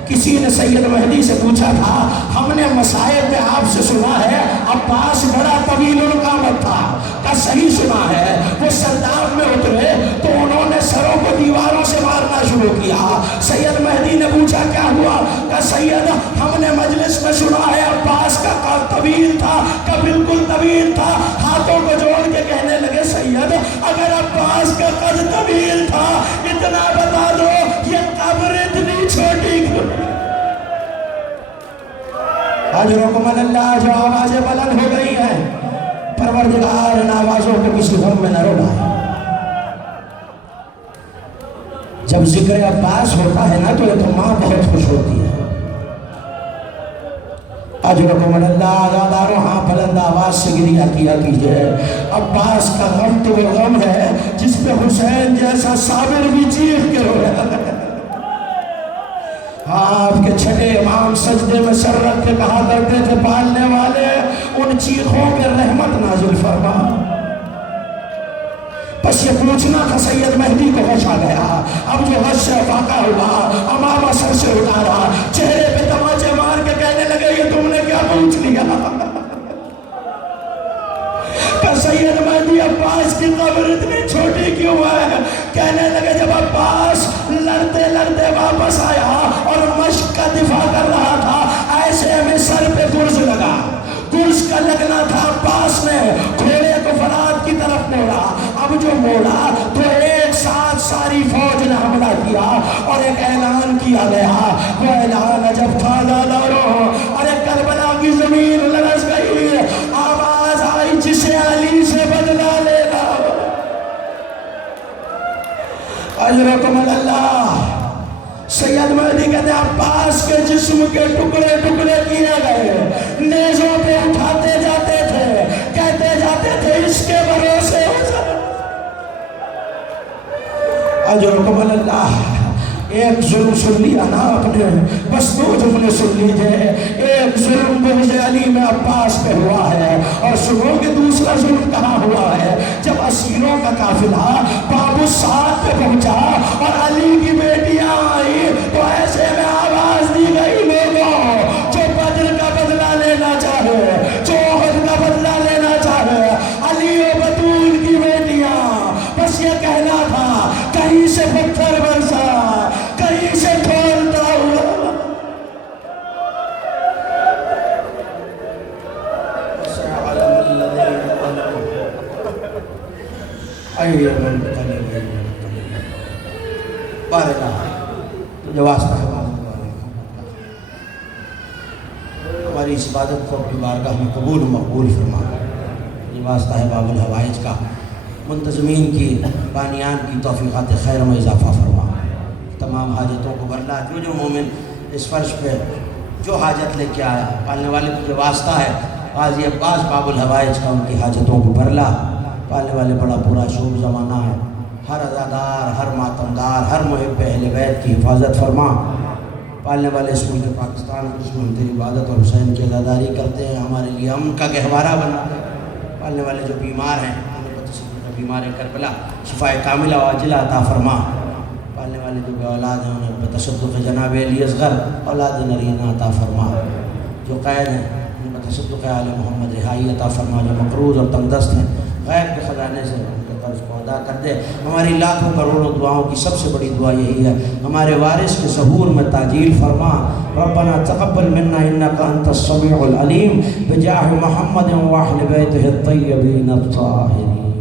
کسی نے سید مہدی سے پوچھا تھا ہم نے مسائب میں آپ سے سنا ہے عباس بڑا طویل القامت تھا, کا صحیح سنا ہے؟ وہ سرداب میں اترے تو انہوں نے سروں کو دیواروں سے مارنا شروع کیا. سید مہدی نے پوچھا کیا ہوا؟ کہ سید ہم نے مجلس میں سنا ہے عباس کا قد طویل تھا, کا بالکل طویل تھا. ہاتھوں کو جوڑ کے کہنے لگے سید اگر عباس کا قد طویل تھا اتنا بتا دو یہ قبر اتنی چھوٹی کیوں؟ اجرکم اللہ. جو آوازیں بلند ہو گئی ہیں پروردگار ان آوازوں کو کسی غم میں نہ رڑائے. جب ذکر عباس ہوتا ہے نا تو ایک ماں بہت خوش ہوتی ہے. اجرکم اللہ. آزاداروں ہاں بلند آواز سے گریہ کیا کیجئے. عباس کا غم تو وہ غم ہے جس پہ حسین جیسا صابر بھی چیخ کے رو رہا ہے. آپ کے چھٹے امام سجدے میں سر رکھ کے کہا کرتے تھے پالنے والے ان چیخوں پہ رحمت نازل فرما. بس یہ پوچھنا تھا سید مہدی کو ہوش آ گیا. اب جو حج سے واقع ہوا امامہ سر سے اتارا, چہرے پہ تماچے مار کے کہنے لگے یہ تم نے کیا پوچھ لیا؟ کہ سید مہدی عباس کی قبر اتنی چھوٹی کیوں ہے؟ کہنے لگے جب عباس لڑتے لڑتے واپس آیا اور مشق کا دفاع کر رہا تھا, ایسے میں سر پہ گرز لگا. گرز کا لگنا تھا, عباس نے گھوڑے کو فرات کی طرف موڑا. اب جو موڑا تو ایک ساتھ ساری فوج نے حملہ کیا اور ایک اعلان کیا گیا. وہ اعلان عجب تھا دادارو, ارے کربلا کی زمین لرز گئی, آواز آئی جسے علی سے بدلہ لینا. اجرکم اللہ. سید مہدی کہتے ہیں عباس کے جسم کے ٹکڑے ٹکڑے کیے گئے, نیزوں پہ اٹھاتے جاتے تھے, کہتے جاتے تھے اس کے بھروسے ہو جائے. اجرکم اللہ. ایک ظلم سن لیا نا آپ نے, بس دو جملے سن لیجئے. ایک ظلم بغض علی میں عباس پہ ہوا ہے, اور سنو کہ دوسرا ظلم کہاں ہوا ہے. جب اسیروں کا قافلہ باب الساعت پہ پہنچا اور علی کی بیٹیاں آئی تو ایسے میں آواز دی گئی, لوگوں جو بدر کا بدلہ لینا چاہے, جو احد کا بدلہ لینا چاہے, علی و بطول کی بیٹیاں. بس یہ کہنا تھا, کہیں سے پتھر برسا, کہیں سے کھولتا ہوا. بارنا تجھے واسطہ ہے ہماری اس عبادت کو اپنی بارگاہ میں قبول و مقبول فرما. یہ واسطہ ہے باب الحوائج کا, منتظمین کی بانیان کی توفیقات خیر میں اضافہ فرما. تمام حاجتوں کو برلا. جو مومن اس فرش پہ جو حاجت لے کے آیا, پالنے والے کو جو واسطہ ہے غازی عباس باب الحوائج کا, ان کی حاجتوں کو برلا. پالنے والے بڑا پورا شوب زمانہ ہے, ہر عزادار, ہر ماتمدار, ہر محب اہل بیت کی حفاظت فرما. پالنے والے اس ملک پاکستان کو جس میں ہم تیری عبادت اور حسین کی عزاداری کرتے ہیں ہمارے لیے امن کا گہوارہ بنا دے. پالنے والے جو بیمار ہیں, بیمار کربلا شفاء کاملہ و عاجلہ عطا فرما. پالنے والے جو بے اولاد ہیں انہیں بتصدق جناب علی اصغر اولاد نرینہ عطا فرما. جو قید ہیں انہیں بتصدق آل محمد رہائی عطا فرما. جو مقروض اور تنگ دست ہیں غیب کے خزانے سے ان کے قرض کو ادا کر دے. ہماری لاکھوں کروڑوں دعاؤں کی سب سے بڑی دعا یہی ہے, ہمارے وارث کے ظہور میں تعجیل فرما. ربنا تقبل منا انک انت السمیع العلیم بجاہ محمد و اہل بیتہ الطیبین الطاہرین.